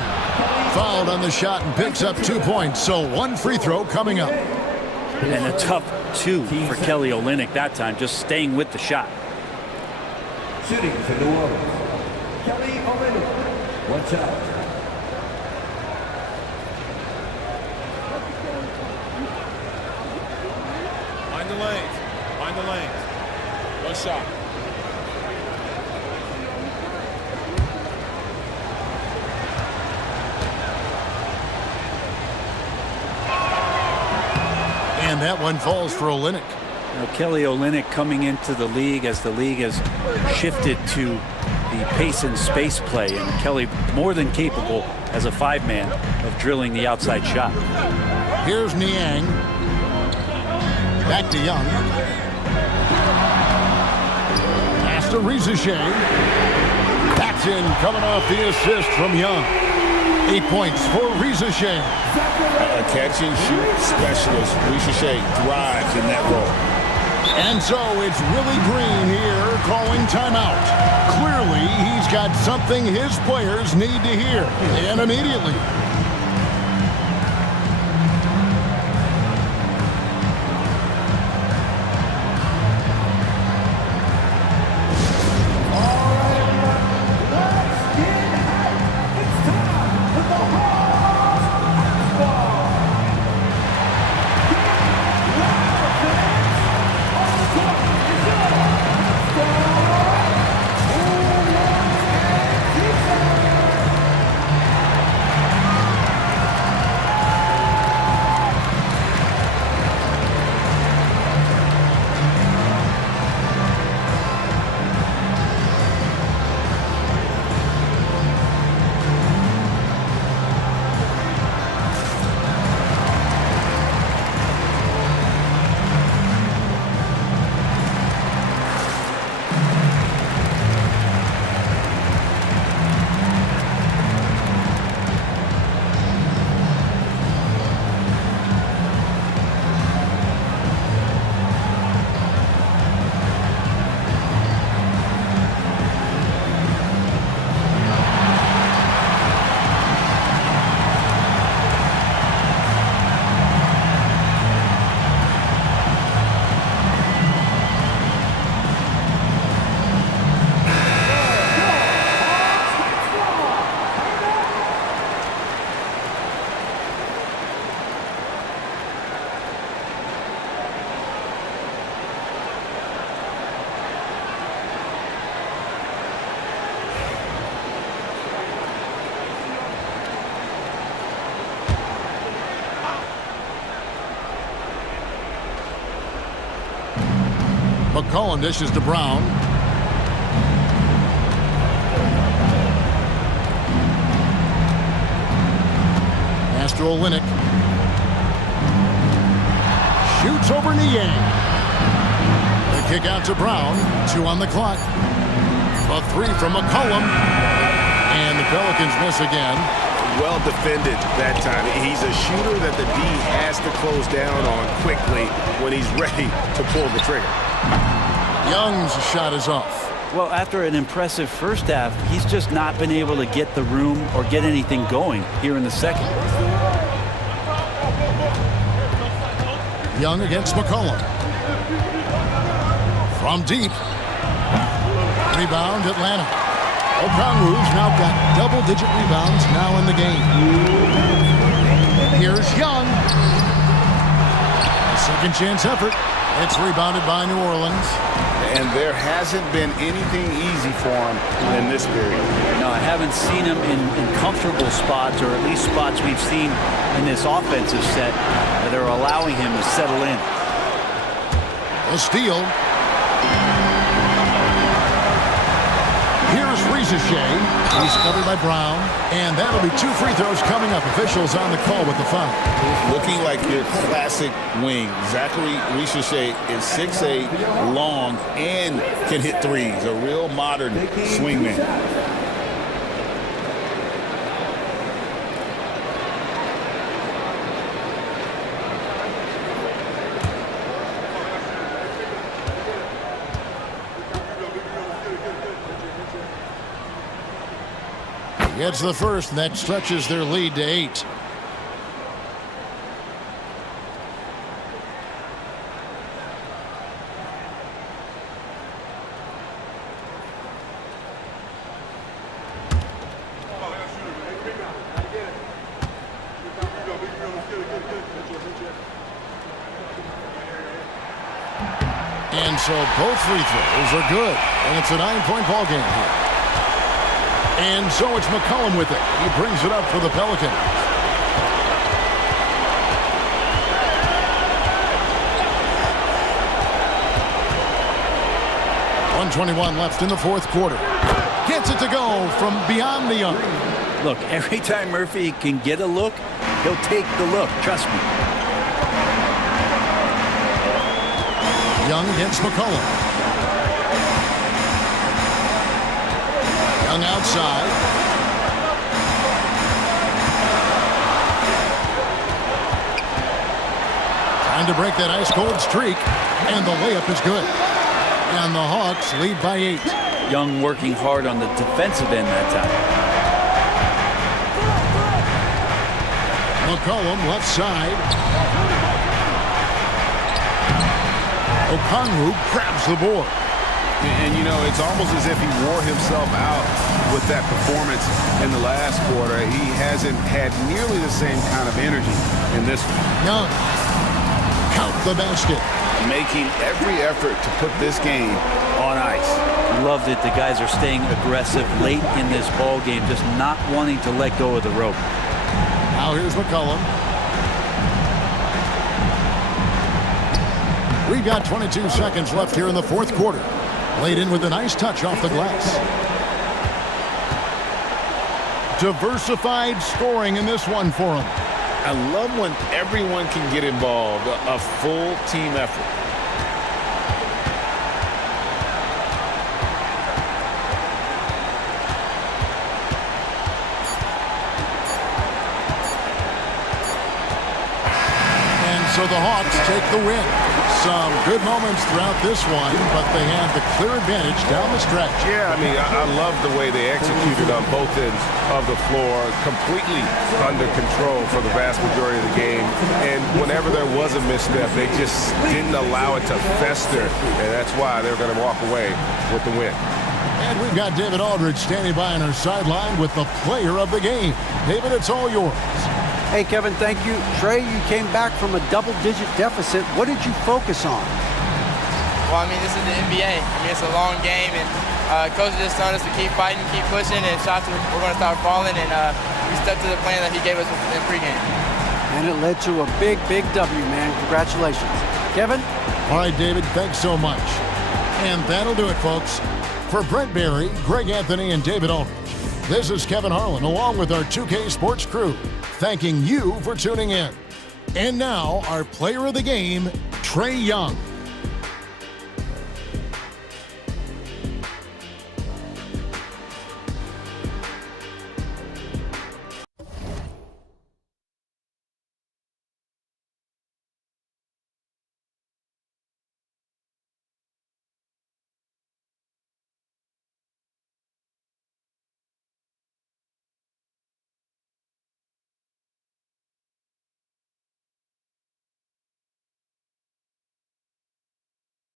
Fouled on the shot and picks up 2 points. So 1 free throw coming up. And a tough 2 for Kelly Olynyk that time, just staying with the shot. Shooting for New Orleans, Kelly Olynyk. 1 shot. Mind the lanes. Mind the lanes. 1 shot. And that one falls for Olynyk. Now, Kelly Olynyk coming into the league as the league has shifted to the pace and space play, and Kelly more than capable as a 5-man of drilling the outside shot. Here's Niang. Back to Young. Pass to Reza Shea. That's in, coming off the assist from Young. 8 points for Reza Shea. A catch and shoot specialist. Reza Shea thrives in that role. And so it's Willie Green here calling timeout. Clearly, he's got something his players need to hear, and immediately. McCollum dishes to Brown. Pass to Olynyk. Shoots over Niang. The kick out to Brown. 2 on the clock. A 3 from McCollum. And the Pelicans miss again. Well defended that time. He's a shooter that the D has to close down on quickly when he's ready to pull the trigger. Young's shot is off. Well, after an impressive first half, he's just not been able to get the room or get anything going here in the second. Young against McCollum. From deep. Rebound, Atlanta. Okongwu's now got double-digit rebounds now in the game. Here's Young. Second chance effort. It's rebounded by New Orleans. And there hasn't been anything easy for him in this period. No, I haven't seen him in comfortable spots, or at least spots we've seen in this offensive set that are allowing him to settle in. A steal. Here's Ricochet. He's covered by Brown. And that'll be 2 free throws coming up. Officials on the call with the foul. Looking like your classic wing. Zachary Ricochet is 6'8", long, and can hit threes. A real modern swingman. Gets the first, and that stretches their lead to 8. And so both free throws are good, and it's a 9-point ball game here. And so it's McCollum with it. He brings it up for the Pelicans. .121 left in the fourth quarter. Gets it to go from beyond the arc. Look, every time Murphy can get a look, he'll take the look. Trust me. Young against McCollum. Young outside. Trying to break that ice-cold streak. And the layup is good. And the Hawks lead by 8. Young working hard on the defensive end that time. McCollum left side. Okongwu grabs the board. And, you know, it's almost as if he wore himself out with that performance in the last quarter. He hasn't had nearly the same kind of energy in this one. Young. Count the basket. Making every effort to put this game on ice. Love that the guys are staying aggressive late in this ball game, just not wanting to let go of the rope. Now here's McCollum. We've got 22 seconds left here in the fourth quarter. Laid in with a nice touch off the glass. Diversified scoring in this one for him. I love when everyone can get involved, a full team effort. And so the Hawks take the win. Some good moments throughout this one, but they have the clear advantage down the stretch. Yeah, I mean, I love the way they executed on both ends of the floor, completely under control for the vast majority of the game. And whenever there was a misstep, they just didn't allow it to fester, and that's why they're going to walk away with the win. And we've got David Aldridge standing by on our sideline with the player of the game. David, it's all yours. Hey, Kevin, thank you. Trey, you came back from a double-digit deficit. What did you focus on? Well, I mean, this is the NBA. I mean, it's a long game, and Coach just told us to keep fighting, keep pushing, and shots we're going to start falling, and we stuck to the plan that he gave us in pregame. And it led to a big, big W, man. Congratulations. Kevin? All right, David, thanks so much. And that'll do it, folks. For Brent Barry, Greg Anthony, and David Aldridge, this is Kevin Harlan, along with our 2K Sports crew, thanking you for tuning in. And now, our player of the game, Trae Young.